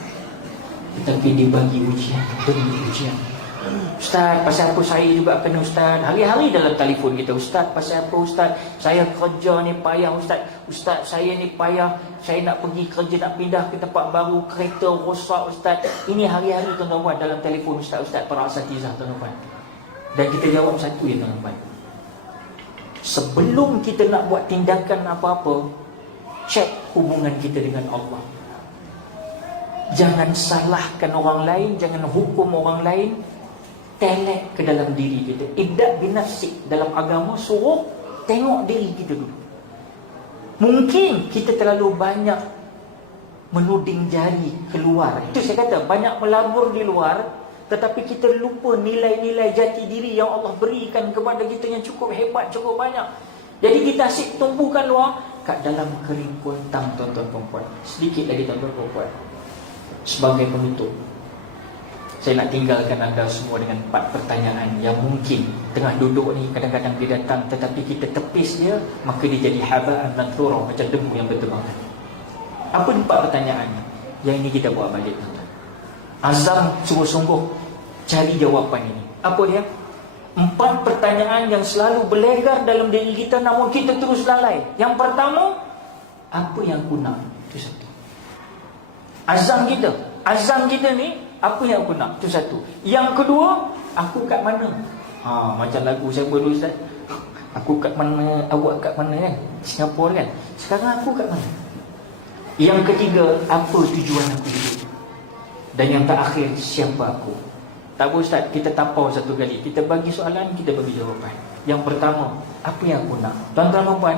tetapi dia bagi ujian demi ujian. Ustaz, pasal apa saya juga kena Ustaz? Hari-hari dalam telefon kita, Ustaz, pasal apa Ustaz? Saya kerja ni payah Ustaz. Ustaz, saya ni payah. Saya nak pergi kerja, nak pindah ke tempat baru, kereta rosak Ustaz. Ini hari-hari, tuan-tuan, dalam telefon Ustaz para asatizah, tuan-tuan. Dan kita jawab satu ya, tuan-tuan. Sebelum kita nak buat tindakan apa-apa, cek hubungan kita dengan Allah. Jangan salahkan orang lain, jangan hukum orang lain. Telek ke dalam diri kita. Ibda' binafsik. Dalam agama suruh tengok diri kita dulu. Mungkin kita terlalu banyak menuding jari keluar. Itu saya kata, banyak melabur di luar, tetapi kita lupa nilai-nilai jati diri yang Allah berikan kepada kita yang cukup hebat, cukup banyak. Jadi kita asyik tumbuhkan luar, kat dalam kering kuentang, tuan-tuan dan puan. Sedikit lagi, tuan-tuan dan puan. Sebagai penutup, saya nak tinggalkan anda semua dengan 4 pertanyaan yang mungkin tengah duduk ni, kadang-kadang dia datang, tetapi kita tepis dia, maka dia jadi haba'an manthura, macam debu yang berterbangan. Apa 4 pertanyaan yang ini kita buat balik, tuan-tuan. Azam sungguh-sungguh cari jawapan ini. Apa dia? 4 pertanyaan yang selalu berlegar dalam diri kita, namun kita terus lalai. Yang pertama, apa yang aku nak? Itu satu. Azam kita ni, apa yang aku nak? Itu satu. Yang kedua, aku kat mana? Macam lagu siapa dulu Ustaz? Aku kat mana, awak kat mana kan? Singapura kan? Sekarang aku kat mana? Yang ketiga, apa tujuan aku hidup? Dan yang terakhir, siapa aku? Tak boleh Ustaz, kita tapau satu kali. Kita bagi soalan, kita bagi jawapan. Yang pertama, apa yang aku nak? Tuan-tuan dan puan,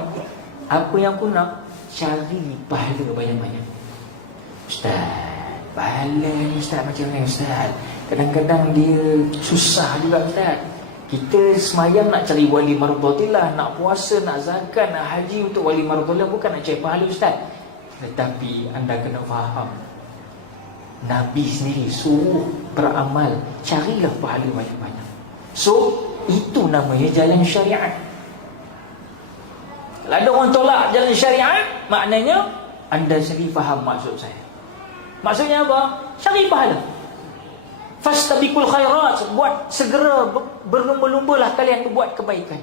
apa yang aku nak? Cari pahala banyak-banyak. Ustaz, pahala ni Ustaz macam ni Ustaz? Kadang-kadang dia susah juga Ustaz. Kita semayang nak cari wali marudhatillah, nak puasa, nak zakat, nak haji untuk wali marudhatillah, bukan nak cari pahala Ustaz. Tetapi anda kena faham, Nabi sendiri suruh beramal, carilah pahala banyak-banyak. So, itu namanya jalan syariat. Kalau ada orang tolak jalan syariat, maknanya anda sendiri faham maksud saya. Maksudnya apa? Cari pahala. Fastabiqul khairat, buat segera berlumba-lumbalah kalian buat kebaikan.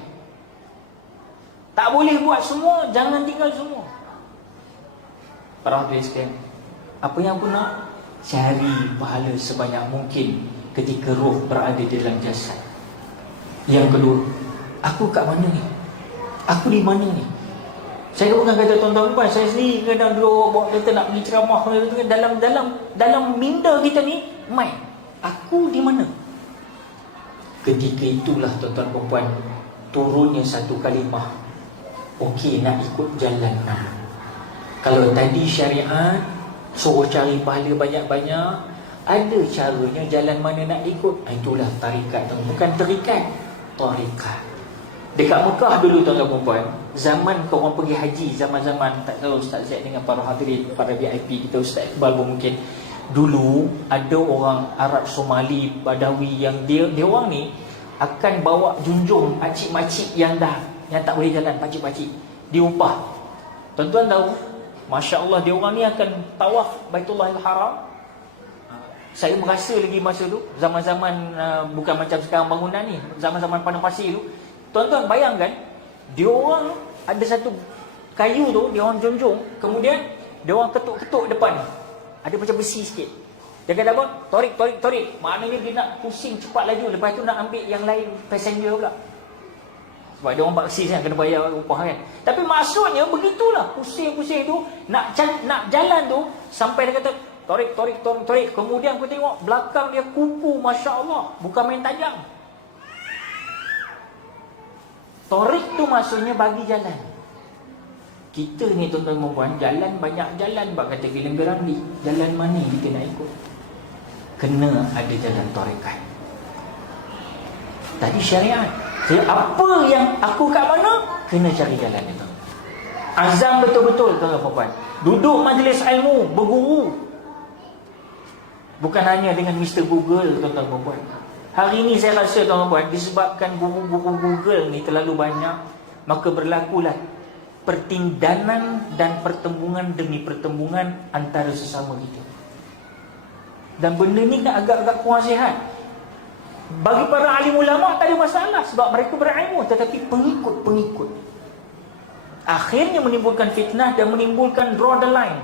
Tak boleh buat semua, jangan tinggal semua. Para hadirin sekalian, apa yang aku nak? Cari pahala sebanyak mungkin ketika roh berada di dalam jasad. Yang kedua, aku kat mana ni? Aku di mana ni? Saya bukan kata tuan-tuan, saya sendiri kadang dulu bawa kereta nak pergi ceramah, dalam minda kita ni main. Aku di mana? Ketika itulah tuan-tuan dan puan, turunnya satu kalimah, okey, nak ikut jalan mana? Kalau tadi syariat suruh cari pahala banyak-banyak, ada caranya jalan mana nak ikut. Itulah tarikat, bukan terikat, tarikat. Dekat Mekah dulu tuan-tuan dan puan, zaman korang pergi haji, zaman-zaman tak tahu Ustaz Zaid dengan para hadirin, para VIP kita, Ustaz Iqbal pun mungkin. Dulu ada orang Arab Somali, Badawi yang dia orang ni akan bawa junjung pakcik-pakcik yang tak boleh jalan, pakcik-pakcik, diupah. Tuan-tuan tahu, Masya Allah, dia orang ni akan tawaf Baitullahil Haram. Saya merasa lagi masa tu, zaman-zaman bukan macam sekarang bangunan ni, zaman-zaman padang pasir tu, tuan-tuan bayangkan, dia orang ada satu kayu tu, dia orang junjung, kemudian dia orang ketuk-ketuk depan, ada macam besi sikit. Dia kata apa? Torik. Maknanya dia nak pusing cepat laju, lepas tu nak ambil yang lain passenger pula. Sebab dia orang baksis kan, kena bayar upah kan. Tapi maksudnya begitulah, pusing-pusing tu, nak jalan tu, sampai dia kata torik. Kemudian aku tengok belakang dia kupu, Masya Allah, bukan main tajam. Torik tu maksudnya bagi jalan. Kita ni tuan-tuan dan puan, jalan banyak jalan, bak kata Gilang Gerandi, jalan mana kita nak ikut? Kena ada jalan tarikat. Tadi syariat, apa yang aku kat mana, kena cari jalan itu. Azam betul-betul tuan-tuan dan puan. Duduk majlis ilmu, berguru, bukan hanya dengan Mr. Google tuan-tuan dan puan. Hari ini saya rasa tuan-tuan dan puan, disebabkan guru-guru Google ni terlalu banyak, maka berlakulah pertindanan dan pertembungan demi pertembungan antara sesama kita. Dan benda ni kan agak-agak kurang sihat. Bagi para alim ulama tak ada masalah, sebab mereka berilmu, tetapi pengikut-pengikut akhirnya menimbulkan fitnah dan menimbulkan draw the line.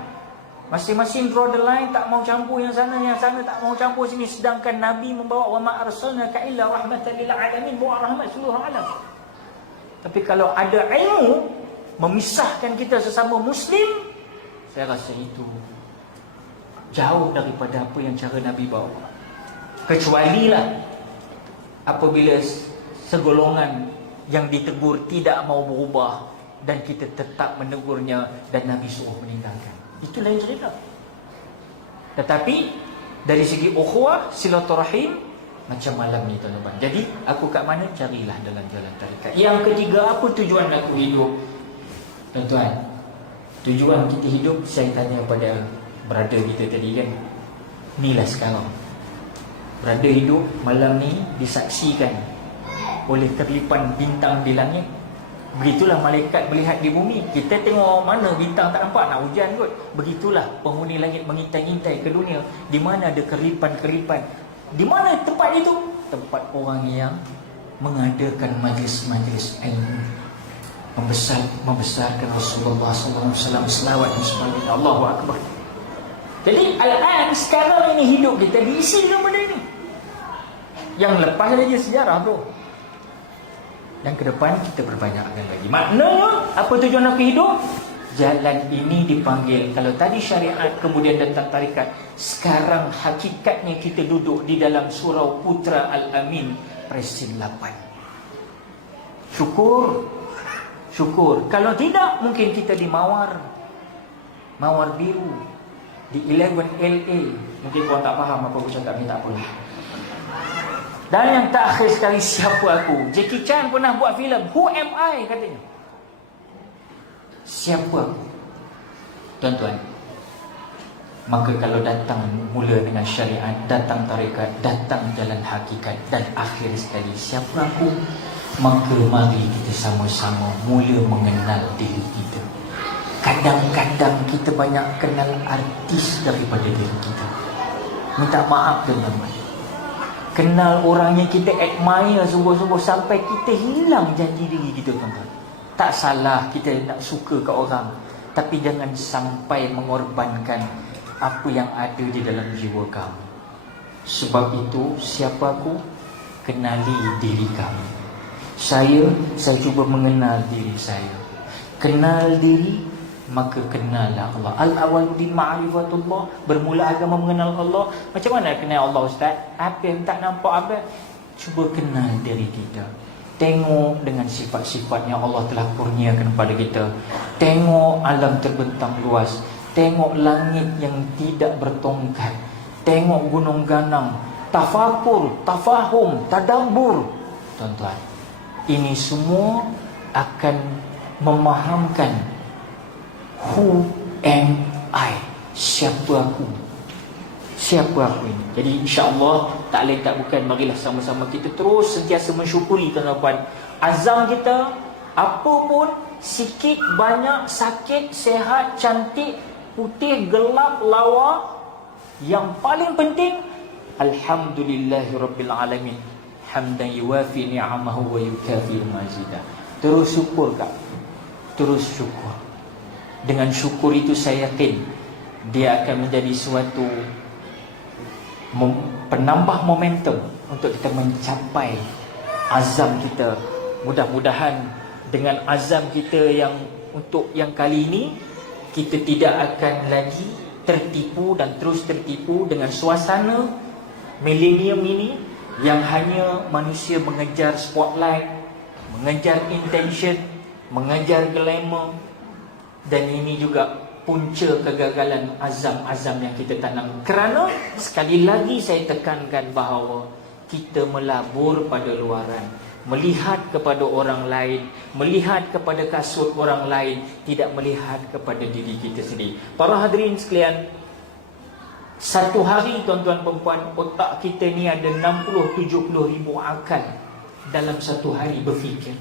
Masing-masing draw the line, tak mau campur yang sana tak mau campur sini. Sedangkan Nabi membawa wa ma arsalnaka illa rahmatan lil alamin, bawa rahmat seluruh alam. Tapi kalau ada ilmu memisahkan kita sesama Muslim, saya rasa itu jauh daripada apa yang cara Nabi bawa. Kecualilah apabila segolongan yang ditegur tidak mau berubah dan kita tetap menegurnya dan Nabi suruh meninggalkan. Itu lain cerita. Tetapi dari segi ukhuwah, silaturahim, macam malam ni tuan-tuan. Jadi aku kat mana, carilah dalam jalan tarikat. Yang ketiga, apa tujuan aku hidup? Tuan-tuan, tujuan kita hidup, saya tanya pada brother kita tadi kan, inilah sekarang brother hidup malam ni disaksikan oleh terlipan bintang di langit. Begitulah malaikat melihat di bumi. Kita tengok mana bintang tak nampak, nak hujan kot. Begitulah penghuni langit mengintai-intai ke dunia, di mana ada keripan-keripan. Di mana tempat itu? Tempat orang yang mengadakan majlis-majlis ilmu, membesarkan Rasulullah SAW, selawat dan sebagainya. Allahu Akbar. Jadi al-an sekarang ini hidup kita diisi dengan benda ini. Yang lepas saja sejarah tu, dan ke depan kita perbanyakkan lagi. Maknanya apa tujuan aku hidup? Jalan ini dipanggil, kalau tadi syariat kemudian datang tarikat, sekarang hakikatnya kita duduk di dalam surau Putra Al-Amin Presin 8. Syukur. Kalau tidak, mungkin kita di Mawar Biru, di 11LA. Mungkin korang tak faham apa aku cakap ni, tak apa. Dan yang terakhir sekali, siapa aku? Jackie Chan pernah buat filem Who Am I, katanya. Siapa aku? Tuan-tuan, maka kalau datang mula dengan syariat, datang tarikat, datang jalan hakikat, dan akhir sekali siapa aku, maka mari kita sama-sama mula mengenal diri kita. Kadang-kadang kita banyak kenal artis daripada diri kita. Minta maaf teman-teman. Kenal orang yang kita admire sungguh-sungguh sampai kita hilang janji diri kita, tuan-tuan. Tak salah kita nak suka ke orang, tapi jangan sampai mengorbankan apa yang ada di dalam jiwa kamu. Sebab itu, siapa aku? Kenali diri kamu. Saya cuba mengenal diri saya. Kenal diri, maka kenallah Allah. Al-awal din ma'rifatullah. Bermula agama mengenal Allah. Macam mana kenal Allah, Ustaz? Apa yang tak nampak apa? Cuba kenal diri kita. Tengok dengan sifat-sifat yang Allah telah kurniakan kepada kita. Tengok alam terbentang luas. Tengok langit yang tidak bertongkat. Tengok gunung ganang. Tafakur, tafahum, tadabbur. Tuan-tuan, ini semua akan memahamkan who am I? Siapa aku? Siapa aku ini? Jadi insya-Allah tak lain tak bukan, marilah sama-sama kita terus sentiasa mensyukuri tuan-tuan. Azam kita apa pun, sikit banyak, sakit, sehat, cantik, putih, gelap, lawa, yang paling penting alhamdulillahirabbil alamin. Hamdan yuwafi ni'amahu wa yukafi mazidah. Terus syukur Kak. Terus syukur. Dengan syukur itu saya yakin dia akan menjadi suatu penambah momentum untuk kita mencapai azam kita. Mudah-mudahan dengan azam kita yang untuk yang kali ini, kita tidak akan lagi tertipu dan terus tertipu dengan suasana milenium ini yang hanya manusia mengejar spotlight, mengejar intention, mengejar glamour. Dan ini juga punca kegagalan azam-azam yang kita tanam. Kerana sekali lagi saya tekankan bahawa kita melabur pada luaran, melihat kepada orang lain, melihat kepada kasut orang lain, tidak melihat kepada diri kita sendiri. Para hadirin sekalian, satu hari tuan-tuan perempuan, otak kita ni ada 60-70 ribu akal dalam satu hari berfikir.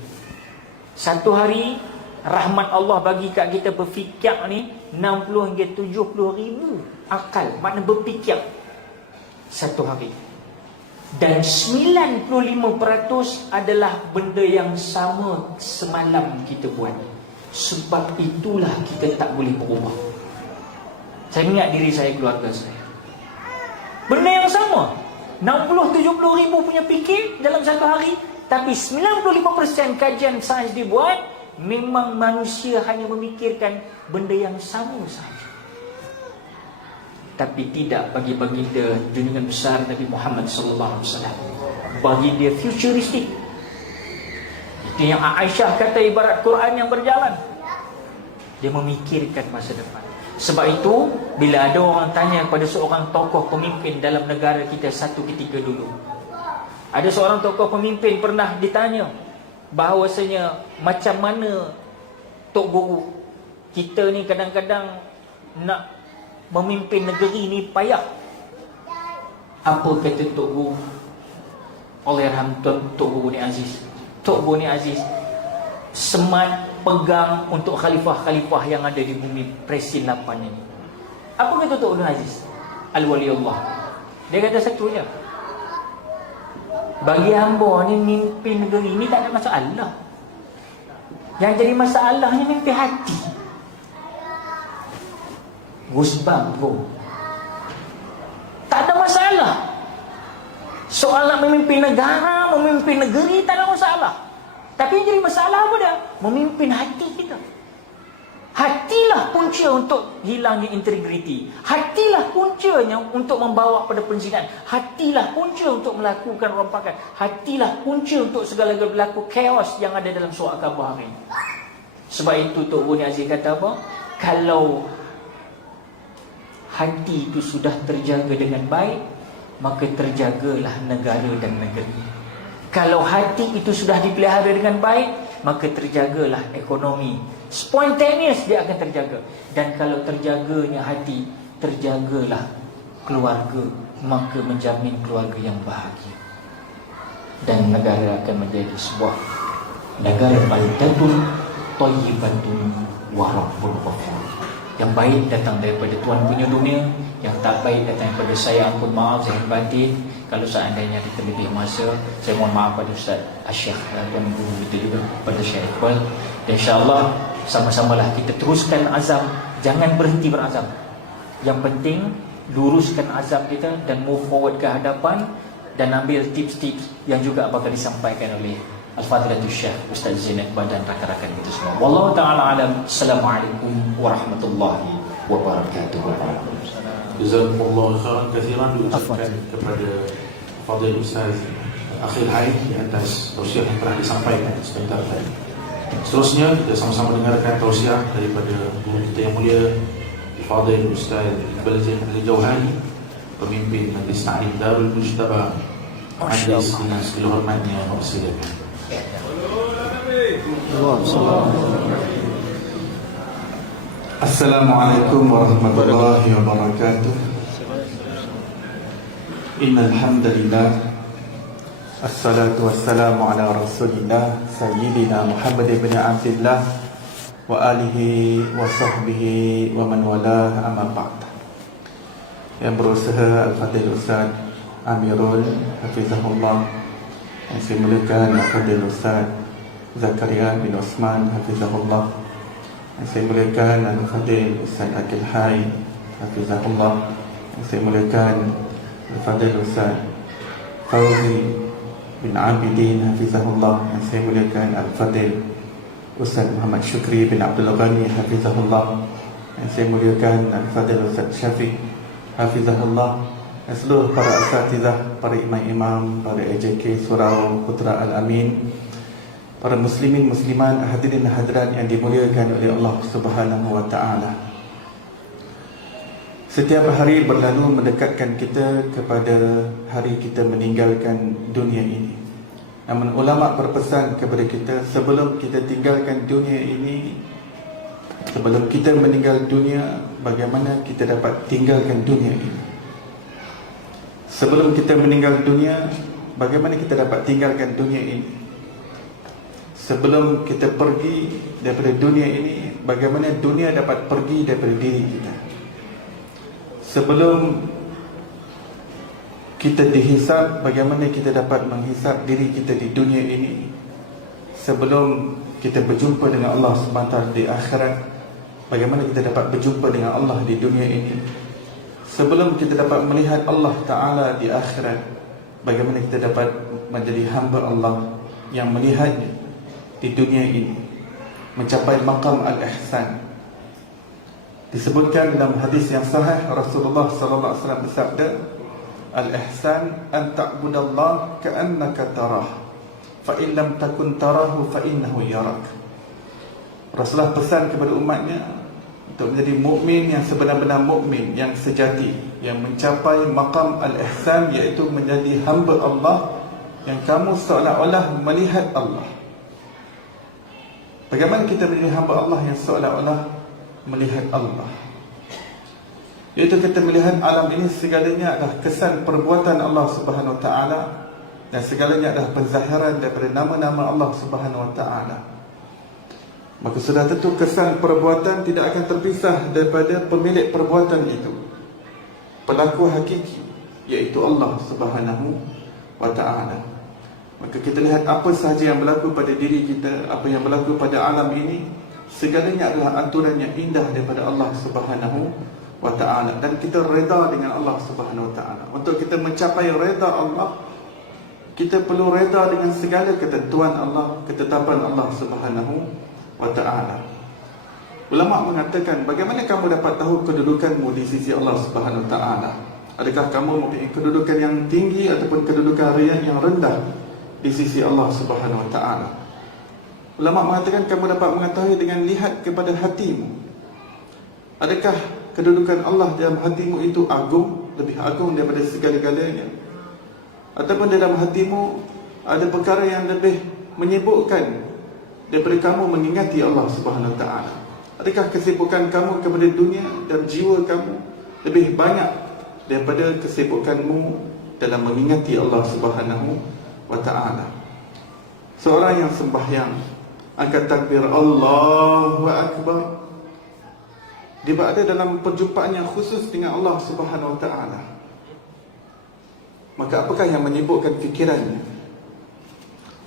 Satu hari rahmat Allah bagi kat kita berfikir ni 60 hingga 70 ribu akal, makna berfikir satu hari. Dan 95% adalah benda yang sama semalam kita buat. Sebab itulah kita tak boleh berubah. Saya ingat diri saya, keluarga saya, benda yang sama, 60-70 ribu punya fikir dalam satu hari. Tapi 95% kajian sains dibuat, memang manusia hanya memikirkan benda yang sama sahaja. Tapi tidak bagi baginda junjungan besar Nabi Muhammad sallallahu alaihi wasallam. Bagi dia futuristik. Itu yang Aisyah kata ibarat Quran yang berjalan. Dia memikirkan masa depan. Sebab itu bila ada orang tanya kepada seorang tokoh pemimpin dalam negara kita satu ketika dulu, ada seorang tokoh pemimpin pernah ditanya bahawasanya macam mana Tok Guru, kita ni kadang-kadang nak memimpin negeri ni payah. Apa kata Tok Guru? Allahyarham Tok Guru ni Aziz. Tok Guru ni Aziz semat pegang untuk khalifah-khalifah yang ada di bumi Presin 8 ini. Apa kata Tok Guru Aziz? Al-Waliullah. Dia kata satu je, bagi hamba ni mimpin negeri ni tak ada masalah. Yang jadi masalahnya mimpi hati. Gusbang pun tak ada masalah. Soal nak memimpin negara, memimpin negeri tak ada masalah. Tapi yang jadi masalah apa dia? Memimpin hati kita. Hatilah punca untuk hilangnya integriti. Hatilah puncanya untuk membawa pada perzinahan. Hatilah punca untuk melakukan rompakan. Hatilah punca untuk segala-galanya berlaku chaos yang ada dalam surah Al-Kahfi hari ini. Sebab itu Tok Guru Aziz kata apa? Kalau hati itu sudah terjaga dengan baik, maka terjagalah negara dan negeri. Kalau hati itu sudah dipelihara dengan baik, maka terjagalah ekonomi. Spontaneous dia akan terjaga. Dan kalau terjaganya hati, terjagalah keluarga, maka menjamin keluarga yang bahagia. Dan negara akan menjadi sebuah negara baldatun thayyibatun wa rabbul ghafur. Yang baik datang daripada Tuhan punya dunia, yang tak baik datang daripada saya. Ampun maaf saya batin kalau seandainya kita lebih masa. Saya mohon maaf pada Ustaz Asyik dan guru kita juga, pada Syekh Iqbal. Dan insya-Allah sama-samalah kita teruskan azam, jangan berhenti berazam. Yang penting luruskan azam kita dan move forward ke hadapan, dan ambil tips-tips yang juga bakal disampaikan oleh Al-Fadhilatul Syekh Ustaz Zain Iqbal dan rakan-rakan kita semua. Wallahu taala alam. Assalamualaikum warahmatullahi wabarakatuh. Jazakumullah khairan katsiran diucapkan kepada Fadil Ustaz akhir hayat di atas tausiah yang telah disampaikan sebentar tadi. Seterusnya kita sama-sama dengarkan tausiah daripada guru kita yang mulia Fadil Ustaz Iqbal Zain Al-Jauhani, pemimpin Majlis Ta'lim Darul Mujtaba. Majlis dengan segala hormatnya, silakan. Assalamualaikum warahmatullahi wabarakatuh. Innal hamdalillah, assalatu wassalamu ala rasulillah sayyidina Muhammad ibn Abdullah wa alihi wa sahbihi wa man walah, amma ba'd. Yang berusaha Al-Fadhil Ustaz Amirul Hafizahullah, yang saya muliakan Al-Fadhil Ustaz Zakaria bin Osman Hafizahullah, yang saya muliakan Al-Fadhil Ustaz Akil Hai Hafizahullah, yang saya muliakan Al-Fadhil Ustaz Fauzi bin Abidin Hafizahullah, yang saya muliakan Al-Fadhil Ustaz Muhammad Syukri bin Abdul Ghani Hafizahullah, yang saya muliakan Al-Fadhil Ustaz Syafiq Hafizahullah, dan seluruh para asatizah, para imam-imam, para AJK Surau Putra Al-Amin, para muslimin musliman, hadirin hadirat yang dimuliakan oleh Allah Subhanahu wa taala. Setiap hari berlalu mendekatkan kita kepada hari kita meninggalkan dunia ini. Namun ulama berpesan kepada kita, sebelum kita tinggalkan dunia ini, sebelum kita meninggal dunia, bagaimana kita dapat tinggalkan dunia ini? Sebelum kita meninggal dunia, bagaimana kita dapat tinggalkan dunia ini? Sebelum kita pergi daripada dunia ini, bagaimana dunia dapat pergi daripada diri kita? Sebelum kita dihisab, bagaimana kita dapat menghisab diri kita di dunia ini? Sebelum kita berjumpa dengan Allah SWT di akhirat, bagaimana kita dapat berjumpa dengan Allah di dunia ini? Sebelum kita dapat melihat Allah Ta'ala di akhirat, bagaimana kita dapat menjadi hamba Allah yang melihatnya di dunia ini, mencapai maqam al-ihsan. Disebutkan dalam hadis yang sahih, Rasulullah sallallahu alaihi wasallam bersabda, al-ihsan an ta'budallah ka'annaka tarah, fa in lam takun tarahu fa innahu yarak. Rasulullah pesan kepada umatnya untuk menjadi mukmin yang sebenar-benar mukmin, yang sejati, yang mencapai maqam al-ihsan, iaitu menjadi hamba Allah yang kamu seolah-olah melihat Allah. Bagaimana kita menjadi hamba Allah yang seolah-olah melihat Allah? Iaitu kita melihat alam ini segalanya adalah kesan perbuatan Allah Subhanahu Wa Taala, dan segalanya adalah penzahiran daripada nama-nama Allah Subhanahu Wa Taala. Maka sudah tentu kesan perbuatan tidak akan terpisah daripada pemilik perbuatan itu, pelaku hakiki, iaitu Allah Subhanahu Wa Taala. Maka kita lihat apa sahaja yang berlaku pada diri kita, apa yang berlaku pada alam ini, segalanya adalah aturan yang indah daripada Allah Subhanahu Wa Taala, dan kita reda dengan Allah Subhanahu Wa Taala. Untuk kita mencapai reda Allah, kita perlu reda dengan segala ketentuan Allah, ketetapan Allah Subhanahu Wa Taala. Ulama mengatakan, bagaimana kamu dapat tahu kedudukanmu di sisi Allah Subhanahu Wa Taala? Adakah kamu mempunyai kedudukan yang tinggi ataupun kedudukan yang rendah di sisi Allah Subhanahu Wa Taala? Ulama mengatakan kamu dapat mengetahui dengan lihat kepada hatimu. Adakah kedudukan Allah dalam hatimu itu agung, lebih agung daripada segala-galanya? Ataupun dalam hatimu ada perkara yang lebih menyibukkan daripada kamu mengingati Allah Subhanahu Wa Taala? Adakah kesibukan kamu kepada dunia dan jiwa kamu lebih banyak daripada kesibukanmu dalam mengingati Allah Subhanahu Wa Taala? Seorang yang sembahyang, angkat takbir Allahu Akbar, dia berada dalam perjumpaan yang khusus dengan Allah Subhanahu Wa Taala. Maka apakah yang menyibukkan fikirannya?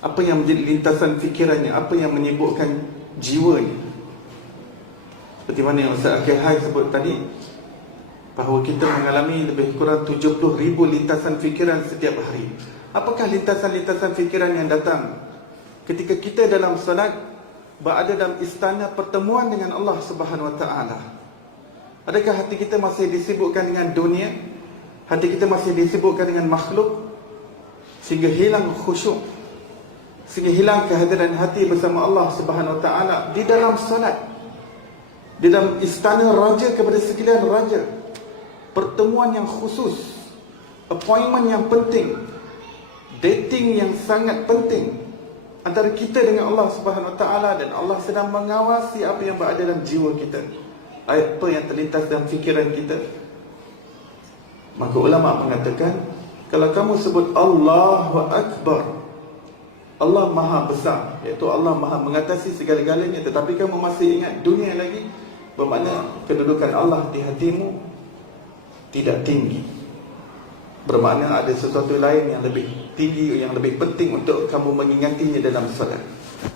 Apa yang menjadi lintasan fikirannya? Apa yang menyibukkan jiwanya? Seperti mana yang Ustaz Akil Hai sebut tadi, bahawa kita mengalami lebih kurang 70,000 lintasan fikiran setiap hari. Apakah lintasan-lintasan fikiran yang datang ketika kita dalam salat, berada dalam istana pertemuan dengan Allah Subhanahu Wa Taala? Adakah hati kita masih disibukkan dengan dunia? Hati kita masih disibukkan dengan makhluk? sehingga hilang khusyuk, sehingga hilang kehadiran hati bersama Allah Subhanahu Wa Taala di dalam solat, di dalam istana raja kepada sekalian raja, pertemuan yang khusus, appointment yang penting, dating yang sangat penting antara kita dengan Allah Subhanahu Wa Taala, dan Allah sedang mengawasi apa yang berada dalam jiwa kita, apa yang terlintas dalam fikiran kita. Maka ulama mengatakan, kalau kamu sebut Allahu Akbar, Allah Maha Besar, iaitu Allah Maha mengatasi segala-galanya, tetapi kamu masih ingat dunia lagi, bermakna kedudukan Allah di hatimu tidak tinggi. Bermakna ada sesuatu lain yang lebih tinggi, yang lebih penting untuk kamu mengingatinya dalam salat.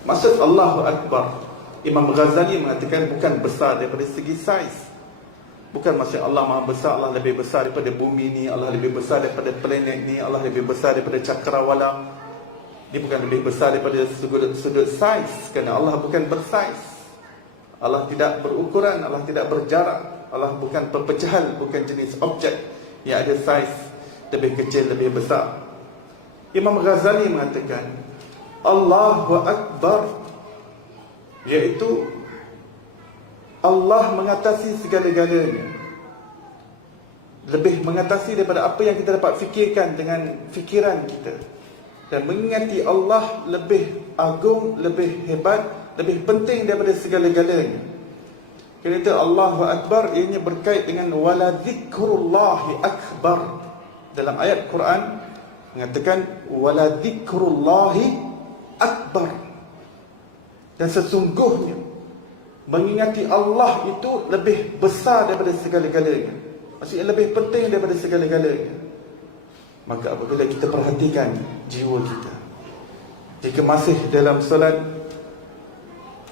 Maksud Allahu Akbar, Imam Ghazali mengatakan bukan besar daripada segi saiz. Bukan maksud Allah Maha Besar, Allah lebih besar daripada bumi ni, Allah lebih besar daripada planet ni, Allah lebih besar daripada cakrawala. Dia bukan lebih besar daripada sudut saiz, kerana Allah bukan bersaiz. Allah tidak berukuran, Allah tidak berjarak. Allah bukan perpecahan, bukan jenis objek yang ada saiz lebih kecil, lebih besar. Imam Ghazali mengatakan Allahu Akbar, iaitu Allah mengatasi segala-galanya, lebih mengatasi daripada apa yang kita dapat fikirkan dengan fikiran kita. Dan mengingati Allah lebih agung, lebih hebat, lebih penting daripada segala-galanya. Kerana itu Allahu Akbar ianya berkait dengan wala dzikrullahi akbar. Dalam ayat Quran mengatakan wala dzikrullahi akbar. Dan sesungguhnya mengingati Allah itu lebih besar daripada segala-galanya, maksudnya lebih penting daripada segala-galanya. Maka apabila kita perhatikan jiwa kita, jika masih dalam solat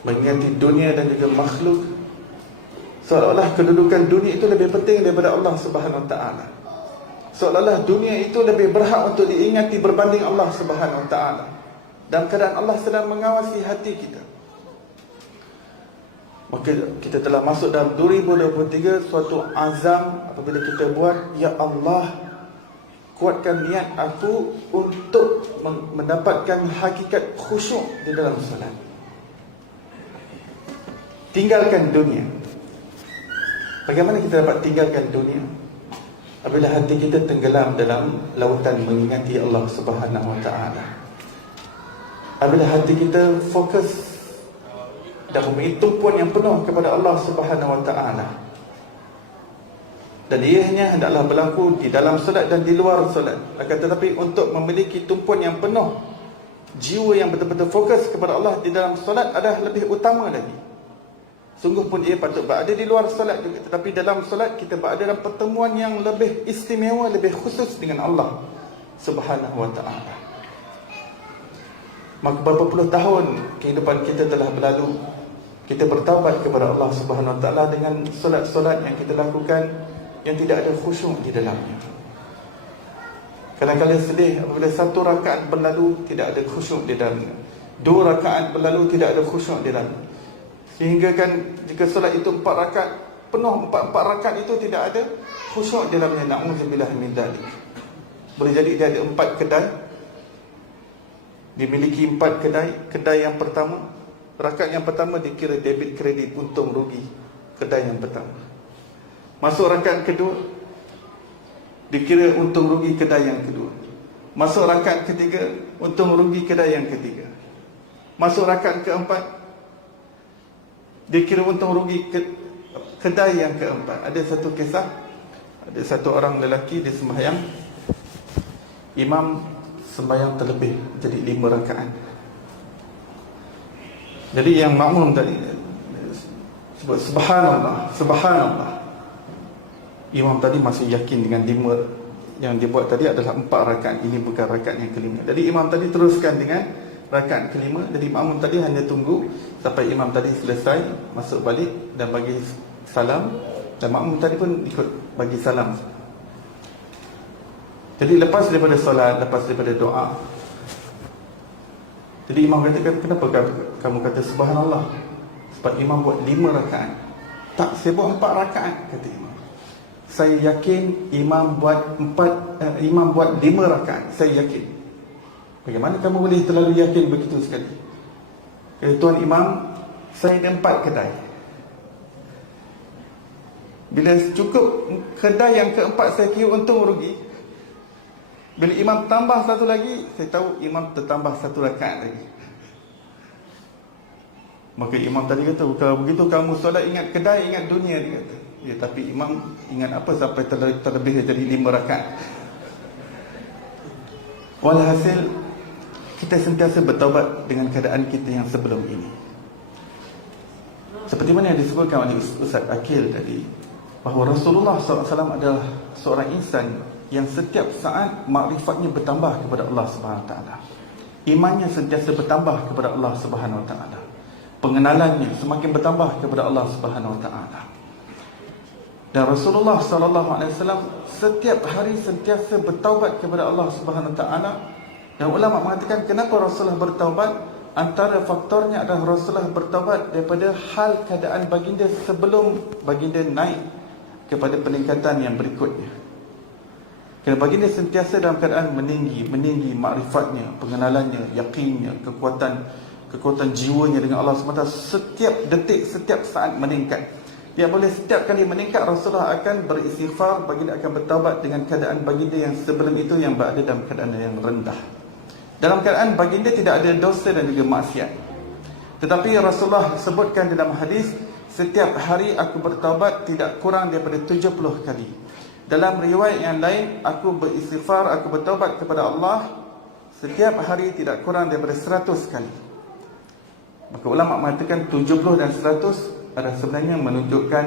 mengingati dunia dan juga makhluk, seolah-olah kedudukan dunia itu lebih penting daripada Allah Subhanahu Wa Taala. Seolah-olah dunia itu lebih berhak untuk diingati berbanding Allah Subhanahu Wa Taala. Dalam keadaan Allah sedang mengawasi hati kita. Maka kita telah masuk dalam 2023, suatu azam apabila kita buat, ya Allah, kuatkan niat aku untuk mendapatkan hakikat khusyuk di dalam salat. Tinggalkan dunia. Bagaimana kita dapat tinggalkan dunia? Apabila hati kita tenggelam dalam lautan mengingati Allah Subhanahu Wa Taala. Apabila hati kita fokus dan memiliki tumpuan yang penuh kepada Allah Subhanahu Wa Taala. Dan ianya hendaklah berlaku di dalam solat dan di luar solat. Akan tetapi untuk memiliki tumpuan yang penuh, jiwa yang betul-betul fokus kepada Allah di dalam solat adalah lebih utama lagi. Sungguh pun ia patut berada di luar solat juga, tetapi dalam solat kita berada dalam pertemuan yang lebih istimewa, lebih khusus dengan Allah Subhanahu Wa Taala. Maka berapa puluh tahun kehidupan kita telah berlalu, kita bertaubat kepada Allah Subhanahu Wa Taala dengan solat-solat yang kita lakukan yang tidak ada khusyuk di dalamnya. Kadang-kadang sedih apabila satu rakaat berlalu tidak ada khusyuk di dalamnya, dua rakaat berlalu tidak ada khusyuk di dalamnya. Sehingga kan jika solat itu 4 rakaat penuh, 4 rakaat itu tidak ada khusyuk di dalamnya. Na'udzubillah min dzalik. Boleh jadi dia ada 4 kedai, dimiliki 4 kedai. Kedai yang pertama, rakaat yang pertama dikira debit kredit, untung rugi kedai yang pertama. Masuk rakaat kedua dikira untung rugi kedai yang kedua. Masuk rakaat ketiga untung rugi kedai yang ketiga. Masuk rakaat keempat dikira untung rugi kedai yang keempat. Ada satu kisah, ada satu orang lelaki dia sembahyang, imam sembahyang terlebih jadi 5 rakaat. Jadi yang makmum tadi sebut subhanallah, subhanallah. Imam tadi masih yakin dengan 5 yang dia buat tadi adalah 4 rakaat, ini bukan rakaat yang kelima. Jadi imam tadi teruskan dengan rakaat kelima. Jadi makmum tadi hanya tunggu sampai imam tadi selesai, masuk balik dan bagi salam, dan makmum tadi pun ikut bagi salam. Jadi lepas daripada solat, lepas daripada doa, jadi imam katakan, kenapa kamu kata subhanallah? Sebab imam buat 5 rakaat. Tak, saya buat 4 rakaat, kata imam. Saya yakin imam buat 5 rakaat. Saya yakin. Bagaimana kamu boleh terlalu yakin begitu sekali? Tuan Imam, saya ada 4 kedai. Bila cukup kedai yang keempat saya kira untung rugi. Bila imam tambah satu lagi, saya tahu imam tertambah 1 rakaat lagi. Maka imam tadi kata, kalau begitu kamu solat ingat kedai, ingat dunia, dia kata. Ya, tapi imam ingat apa sampai terlebih jadi 5 rakaat. Walhasil, kita sentiasa bertaubat dengan keadaan kita yang sebelum ini. Seperti mana yang disebutkan oleh Ustaz Akil tadi, bahawa Rasulullah SAW adalah seorang insan yang setiap saat makrifatnya bertambah kepada Allah Subhanahu Wa Taala. Imannya sentiasa bertambah kepada Allah Subhanahu Wa Taala. Pengenalannya semakin bertambah kepada Allah Subhanahu Wa Taala. Dan Rasulullah SAW setiap hari sentiasa bertaubat kepada Allah Subhanahu Wa Taala. Dan ulama mengatakan kenapa Rasulullah bertaubat? Antara faktornya adalah Rasulullah bertaubat daripada hal keadaan baginda sebelum baginda naik kepada peningkatan yang berikutnya. Kerana baginda sentiasa dalam keadaan meninggi makrifatnya, pengenalannya, yakinnya, kekuatan jiwanya dengan Allah SWT setiap detik, setiap saat meningkat. Dia boleh setiap kali meningkat, Rasulullah akan beristighfar, baginda akan bertaubat dengan keadaan baginda yang sebelum itu yang berada dalam keadaan yang rendah. Dalam keadaan baginda tidak ada dosa dan juga maksiat. Tetapi Rasulullah sebutkan dalam hadis, setiap hari aku bertaubat tidak kurang daripada 70 kali. Dalam riwayat yang lain, aku beristighfar, aku bertaubat kepada Allah setiap hari tidak kurang daripada 100 kali. Maka ulama mengatakan 70 dan 100 adalah sebenarnya menunjukkan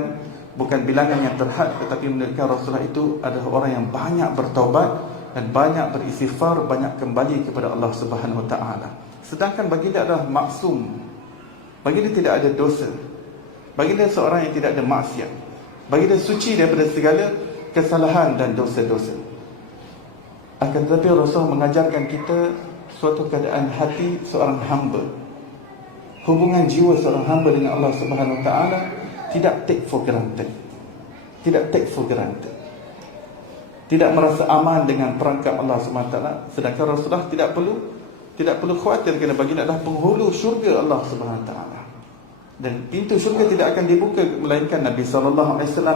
bukan bilangan yang terhad, tetapi menunjukkan Rasulullah itu adalah orang yang banyak bertaubat dan banyak beristighfar, banyak kembali kepada Allah Subhanahu Wa Taala. Sedangkan baginda adalah maksum. Baginda tidak ada dosa. Baginda seorang yang tidak ada maksiat. Baginda suci daripada segala kesalahan dan dosa-dosa. Akan tetapi Rasulullah mengajarkan kita suatu keadaan hati seorang hamba. Hubungan jiwa seorang hamba dengan Allah Subhanahu Wa Taala tidak take for granted. Tidak take for granted. Tidak merasa aman dengan perangkap Allah Subhanahu Wa Taala. Sedangkan Rasulullah tidak perlu khawatir kerana baginda adalah penghulu syurga Allah Subhanahu Wa Taala. Dan pintu syurga tidak akan dibuka melainkan Nabi SAW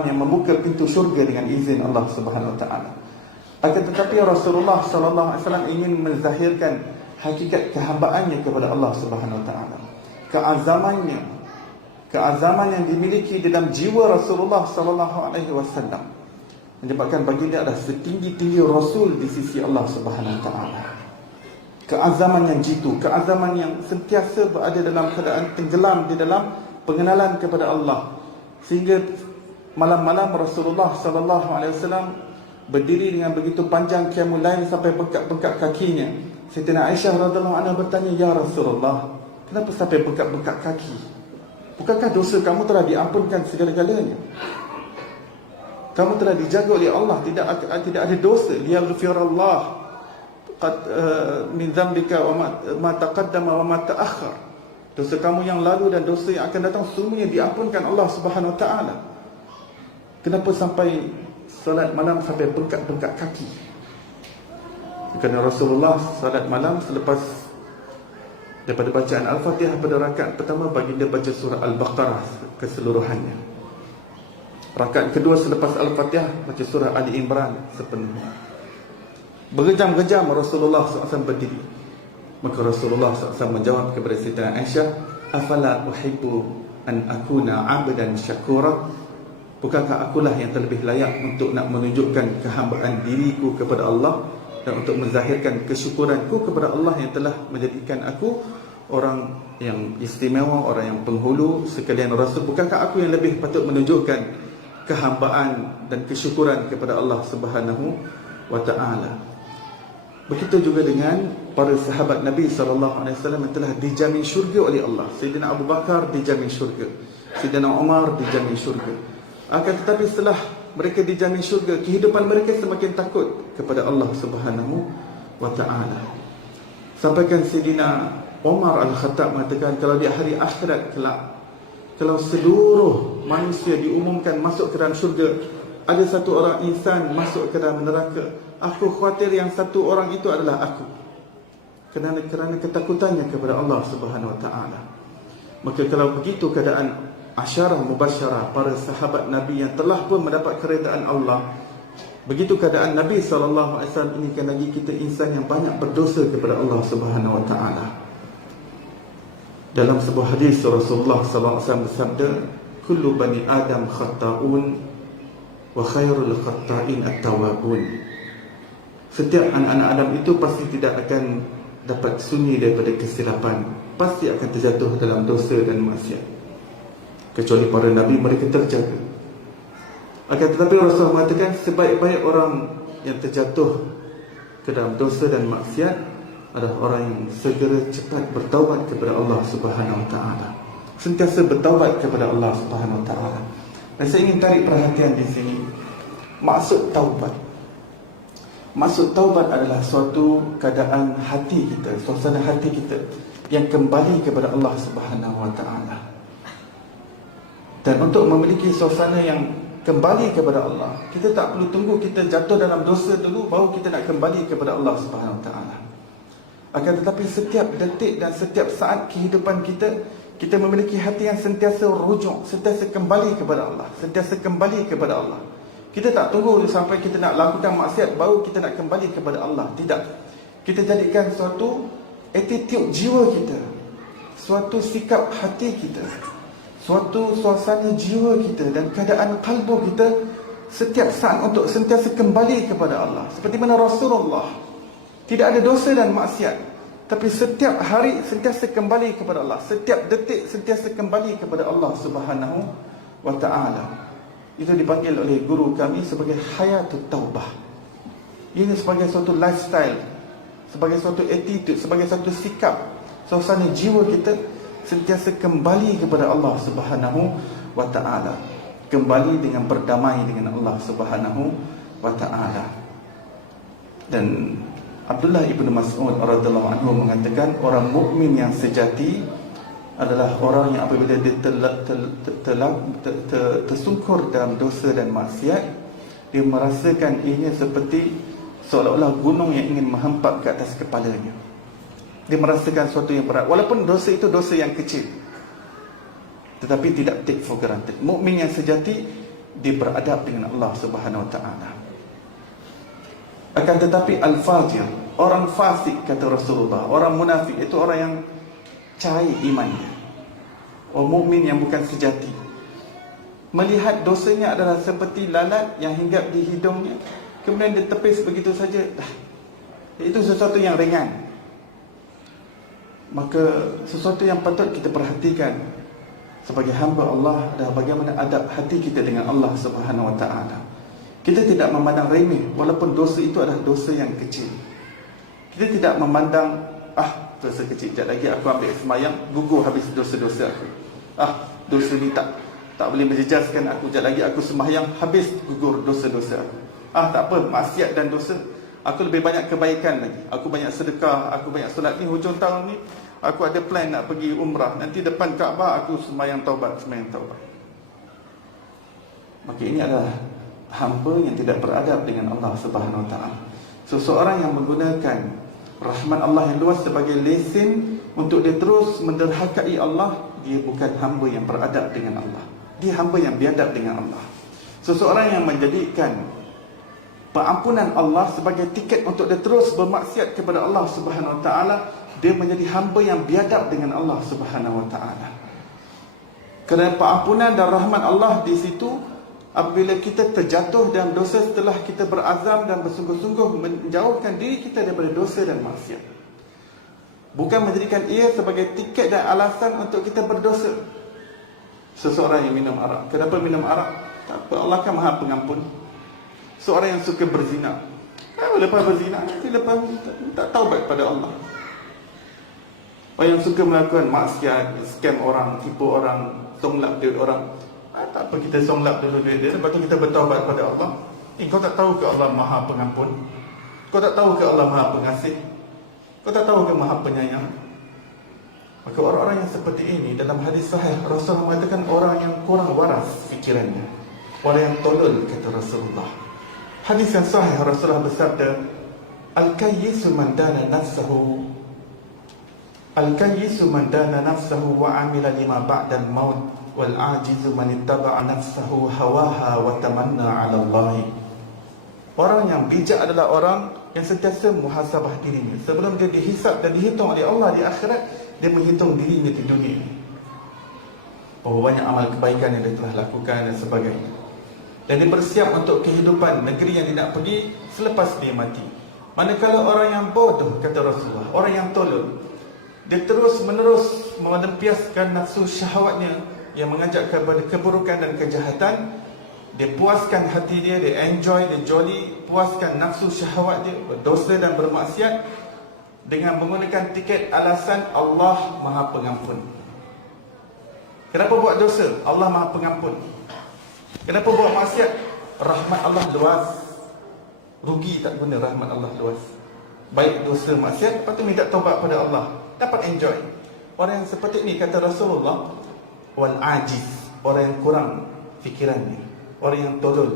yang membuka pintu syurga dengan izin Allah Subhanahu Wa Taala. Akan tetapi Rasulullah SAW ingin menzahirkan hakikat kehambaannya kepada Allah Subhanahu Wa Taala. Keazaman yang dimiliki dalam jiwa Rasulullah SAW menyebabkan baginda adalah setinggi-tinggi Rasul di sisi Allah Subhanahu Wa Taala. Keazaman yang jitu, keazaman yang sentiasa berada dalam keadaan tenggelam di dalam pengenalan kepada Allah, sehingga malam-malam Rasulullah SAW berdiri dengan begitu panjang qiyamul lail sampai bengkak-bengkak kakinya. Siti Aisyah radhiyallahu anha bertanya, "Ya Rasulullah, kenapa sampai bengkak-bengkak kaki? Bukankah dosa kamu telah diampunkan segala-galanya? Kamu telah dijaga oleh Allah, tidak ada dosa. Liyaghfirallah min dzambika wa ma taqaddama wa ma ta'akhkhar." Dosa kamu yang lalu dan dosa yang akan datang semuanya diampunkan Allah Subhanahu Wa Taala. Kenapa sampai salat malam sampai bengkak-bengkak kaki? Kerana Rasulullah salat malam selepas daripada bacaan Al-Fatihah pada rakaat pertama, baginda baca surah Al-Baqarah keseluruhannya. Rakaat kedua selepas Al-Fatihah baca surah Ali Imran sepenuhnya. Berjam-jam Rasulullah SAW berdiri. Maka Rasulullah SAW menjawab kepada Siti Aisyah, "Afala uhibbu an akuna 'abdan syakura?" Bukankah akulah yang terlebih layak untuk nak menunjukkan kehambaan diriku kepada Allah dan untuk menzahirkan kesyukuranku kepada Allah yang telah menjadikan aku orang yang istimewa, orang yang penghulu sekalian Rasul. Bukankah aku yang lebih patut menunjukkan kehambaan dan kesyukuran kepada Allah Subhanahu Wa Taala? Begitu juga dengan para sahabat Nabi SAW yang telah dijamin syurga oleh Allah. Sayyidina Abu Bakar dijamin syurga, Sayyidina Umar dijamin syurga. Akan tetapi setelah mereka dijamin syurga, kehidupan mereka semakin takut kepada Allah Subhanahu Wa Taala. Sampaikan Sayyidina Umar Al-Khattab mengatakan, kalau di hari akhirat kelak, kalau seluruh manusia diumumkan masuk ke dalam syurga, ada satu orang insan masuk ke dalam neraka, aku khawatir yang satu orang itu adalah aku. kerana ketakutannya kepada Allah Subhanahu Wa Taala. Maka kalau begitu keadaan asyarah mubasyarah para sahabat Nabi yang telah pun mendapat keredaan Allah, begitu keadaan Nabi SAW ini, kan lagi kita insan yang banyak berdosa kepada Allah Subhanahu Wa Taala. Dalam sebuah hadis Rasulullah SAW bersabda, kullu bani Adam khata'un wa khairul khata'in at-tawabun. Setiap anak-anak Adam itu pasti tidak akan dapat sunyi daripada kesilapan, pasti akan terjatuh dalam dosa dan maksiat. Kecuali para Nabi, mereka terjaga. Akan tetapi Rasulullah mengatakan sebaik-baik orang yang terjatuh ke dalam dosa dan maksiat adalah orang yang segera cepat bertaubat kepada Allah Subhanahu Wa Taala. Sentiasa bertaubat kepada Allah Subhanahu Wa Taala. Dan saya ingin tarik perhatian di sini. Maksud taubat. Maksud taubat adalah suatu keadaan hati kita, suasana hati kita yang kembali kepada Allah Subhanahu Wa Taala. Dan untuk memiliki suasana yang kembali kepada Allah, kita tak perlu tunggu kita jatuh dalam dosa dulu baru kita nak kembali kepada Allah Subhanahu Wa Taala. Akan tetapi setiap detik dan setiap saat kehidupan kita, kita memiliki hati yang sentiasa rujuk, sentiasa kembali kepada Allah, sentiasa kembali kepada Allah. Kita tak tunggu sampai kita nak lakukan maksiat baru kita nak kembali kepada Allah. Tidak. Kita jadikan suatu attitude jiwa kita, suatu sikap hati kita, suatu suasana jiwa kita dan keadaan kalbu kita setiap saat untuk sentiasa kembali kepada Allah. Seperti mana Rasulullah tidak ada dosa dan maksiat, tapi setiap hari sentiasa kembali kepada Allah, setiap detik sentiasa kembali kepada Allah Subhanahu Wa Taala. Itu dipanggil oleh guru kami sebagai hayatut taubah. Ini sebagai suatu lifestyle, sebagai suatu attitude, sebagai suatu sikap, suasana jiwa kita sentiasa kembali kepada Allah Subhanahu Wa Taala, kembali dengan berdamai dengan Allah Subhanahu Wa Taala. Dan Abdullah ibn Mas'ud radhiyallahu anhu mengatakan, orang mukmin yang sejati adalah orang yang apabila dia tersungkur dalam dosa dan maksiat, dia merasakan ianya seperti seolah-olah gunung yang ingin menghempap ke atas kepalanya. Dia merasakan sesuatu yang berat, walaupun dosa itu dosa yang kecil, tetapi tidak take for granted. Mukmin yang sejati, dia beradab dengan Allah Subhanahu Wa Taala. Akan tetapi al-fajir, orang fasik kata Rasulullah, orang munafik, itu orang yang cair imannya, orang mukmin yang bukan sejati. Melihat dosanya adalah seperti lalat yang hinggap di hidungnya, kemudian dia tepis begitu saja, itu sesuatu yang ringan. Maka sesuatu yang patut kita perhatikan sebagai hamba Allah adalah bagaimana adab hati kita dengan Allah Subhanahu Wa Taala. Kita tidak memandang remeh, walaupun dosa itu adalah dosa yang kecil. Kita tidak memandang, dosa kecil, sekejap lagi aku ambil semayang, gugur habis dosa-dosa aku. Dosa ni tak boleh menjejaskan aku, sekejap lagi aku semayang, habis gugur dosa-dosa aku. Tak apa, maksiat dan dosa, aku lebih banyak kebaikan lagi. Aku banyak sedekah, aku banyak solat ni, hujung tahun ni aku ada plan nak pergi umrah, nanti depan Kaabah aku semayang taubat. Maka ini adalah hamba yang tidak beradab dengan Allah Subhanahu Wa Taala. Seseorang yang menggunakan rahmat Allah yang luas sebagai lesen untuk dia terus menderhakai Allah, dia bukan hamba yang beradab dengan Allah, dia hamba yang biadab dengan Allah. Seseorang yang menjadikan pengampunan Allah sebagai tiket untuk dia terus bermaksiat kepada Allah Subhanahu Wa Taala, dia menjadi hamba yang biadab dengan Allah Subhanahu Wa Taala. Kerana pengampunan dan rahmat Allah di situ, apabila kita terjatuh dalam dosa setelah kita berazam dan bersungguh-sungguh menjauhkan diri kita daripada dosa dan maksiat, bukan menjadikan ia sebagai tiket dan alasan untuk kita berdosa. Seseorang yang minum arak, kenapa minum arak? Tak apa, Allah kan Maha Pengampun. Seorang yang suka berzina, lepas berzina nanti lepas tak taubat pada Allah. Orang yang suka melakukan maksiat, scam orang, tipu orang, songlap duit orang, tak apa, kita songlap dulu duit dia, lepas tu kita bertaubat pada Allah. Kau tak tahu ke Allah Maha Pengampun? Kau tak tahu ke Allah Maha Pengasih? Kau tak tahu ke Maha Penyayang? Maka orang-orang yang seperti ini, dalam hadis sahih Rasulullah mengatakan orang yang kurang waras fikirannya, orang yang tolol, kata Rasulullah. Hadis yang sahih Rasulullah bersabda, al-kayyisu man dana nafsahu Al-kayyisu man dana nafsahu wa amila lima ba'dal maut, wal ajizu man ittaba'a nafsahu hawaha wa tamanna 'ala Allah. Orang yang bijak adalah orang yang sentiasa muhasabah dirinya. Sebelum dia dihisab dan dihitung oleh Allah di akhirat, dia menghitung dirinya di dunia. Berapa banyak amal kebaikan yang dia telah lakukan dan sebagainya. Dan dia bersiap untuk kehidupan negeri yang dia nak pergi selepas dia mati. Manakala orang yang bodoh, kata Rasulullah, orang yang tolol, dia terus menerus melampiaskan nafsu syahwatnya yang mengajak kepada keburukan dan kejahatan. Dia puaskan hati dia, dia enjoy, dia jolly, puaskan nafsu syahwat dia, berdosa dan bermaksiat dengan menggunakan tiket alasan Allah Maha Pengampun. Kenapa buat dosa? Allah Maha Pengampun. Kenapa buat maksiat? Rahmat Allah luas. Rugi tak guna rahmat Allah luas. Baik dosa maksiat, lepas tu minta taubat pada Allah, dapat enjoy. Orang yang seperti ini, kata Rasulullah, wal ajiz, orang yang kurang fikirannya, orang yang tolol.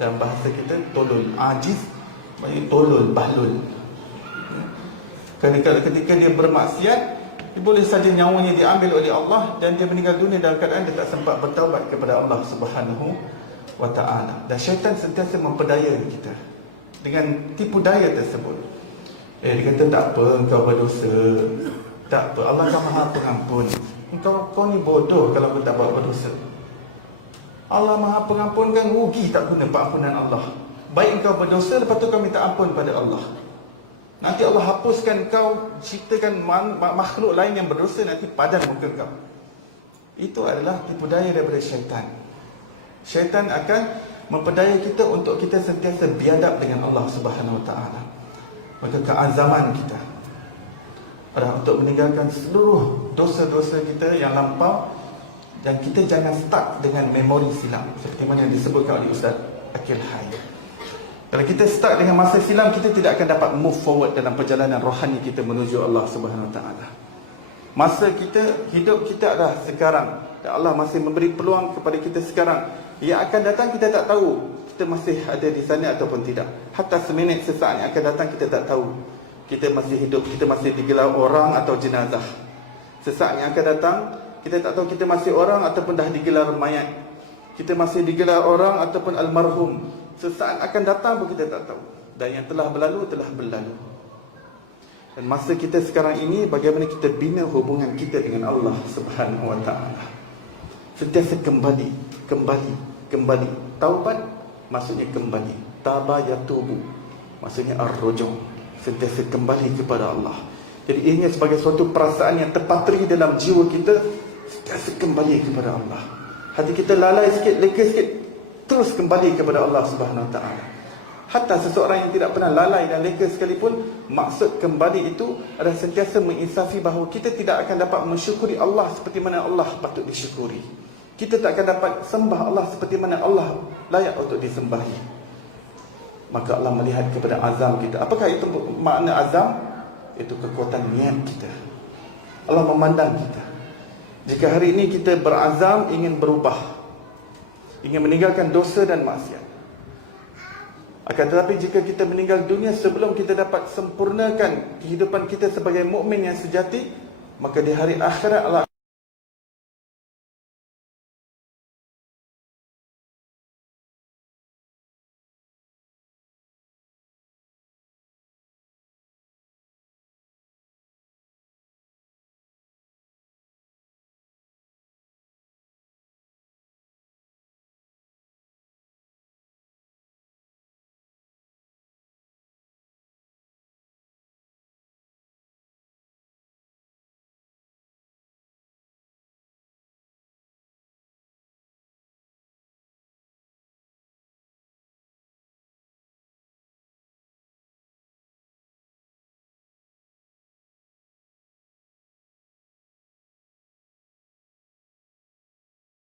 Dalam bahasa kita, tolol, ajiz maksudnya tolol, bahlul. Kerana ketika dia bermaksiat, dia boleh saja nyawanya diambil oleh Allah dan dia meninggal dunia dalam keadaan dia tak sempat bertaubat kepada Allah Subhanahu wa ta'ala. Dan syaitan sentiasa memperdaya kita dengan tipu daya tersebut. Dia kata tak apa, engkau berdosa, tak apa, Allah kan Maha Pengampun. Kau ni bodoh kalau kau tak buat berdosa. Allah Maha Pengampun kan, rugi tak guna pengampunan Allah. Baik engkau berdosa, lepas tu kau minta ampun pada Allah. Nanti Allah hapuskan kau, ciptakan makhluk lain yang berdosa, nanti padan muka kau. Itu adalah tipu daya daripada syaitan. Syaitan akan memperdaya kita untuk kita sentiasa biadab dengan Allah Subhanahu wa ta'ala. Maka keazaman kita adalah untuk meninggalkan seluruh dosa-dosa kita yang lampau. Dan kita jangan start dengan memori silam, seperti mana yang disebutkan oleh Ustaz Akil Hai. Kalau kita start dengan masa silam, kita tidak akan dapat move forward dalam perjalanan rohani kita menuju Allah Subhanahu wa ta'ala. Masa kita, hidup kita adalah sekarang, dan Allah masih memberi peluang kepada kita sekarang. Yang akan datang kita tak tahu kita masih ada di sana ataupun tidak. Hatta seminit sesaat yang akan datang kita tak tahu kita masih hidup, kita masih digelar orang atau jenazah. Sesaat yang akan datang kita tak tahu kita masih orang ataupun dah digelar mayat, kita masih digelar orang ataupun almarhum. Sesaat akan datang pun kita tak tahu. Dan yang telah berlalu, telah berlalu. Dan masa kita sekarang ini, bagaimana kita bina hubungan kita dengan Allah Subhanahu wa ta'ala. Sentiasa kembali. Taubat maksudnya kembali. Taba yatubu maksudnya ar-ruju'. Sentiasa kembali kepada Allah. Jadi ini sebagai suatu perasaan yang terpatri dalam jiwa kita. Sentiasa kembali kepada Allah. Hati kita lalai sikit, leka sikit, terus kembali kepada Allah Subhanahu wa ta'ala. Hatta seseorang yang tidak pernah lalai dan leka sekalipun, maksud kembali itu adalah sentiasa menginsafi bahawa kita tidak akan dapat mensyukuri Allah seperti mana Allah patut disyukuri. Kita tak akan dapat sembah Allah seperti mana Allah layak untuk disembahi. Maka Allah melihat kepada azam kita. Apakah itu makna azam? Itu kekuatan niat kita. Allah memandang kita. Jika hari ini kita berazam ingin berubah, ingin meninggalkan dosa dan maksiat, akan tetapi jika kita meninggal dunia sebelum kita dapat sempurnakan kehidupan kita sebagai mukmin yang sejati, maka di hari akhirat Allah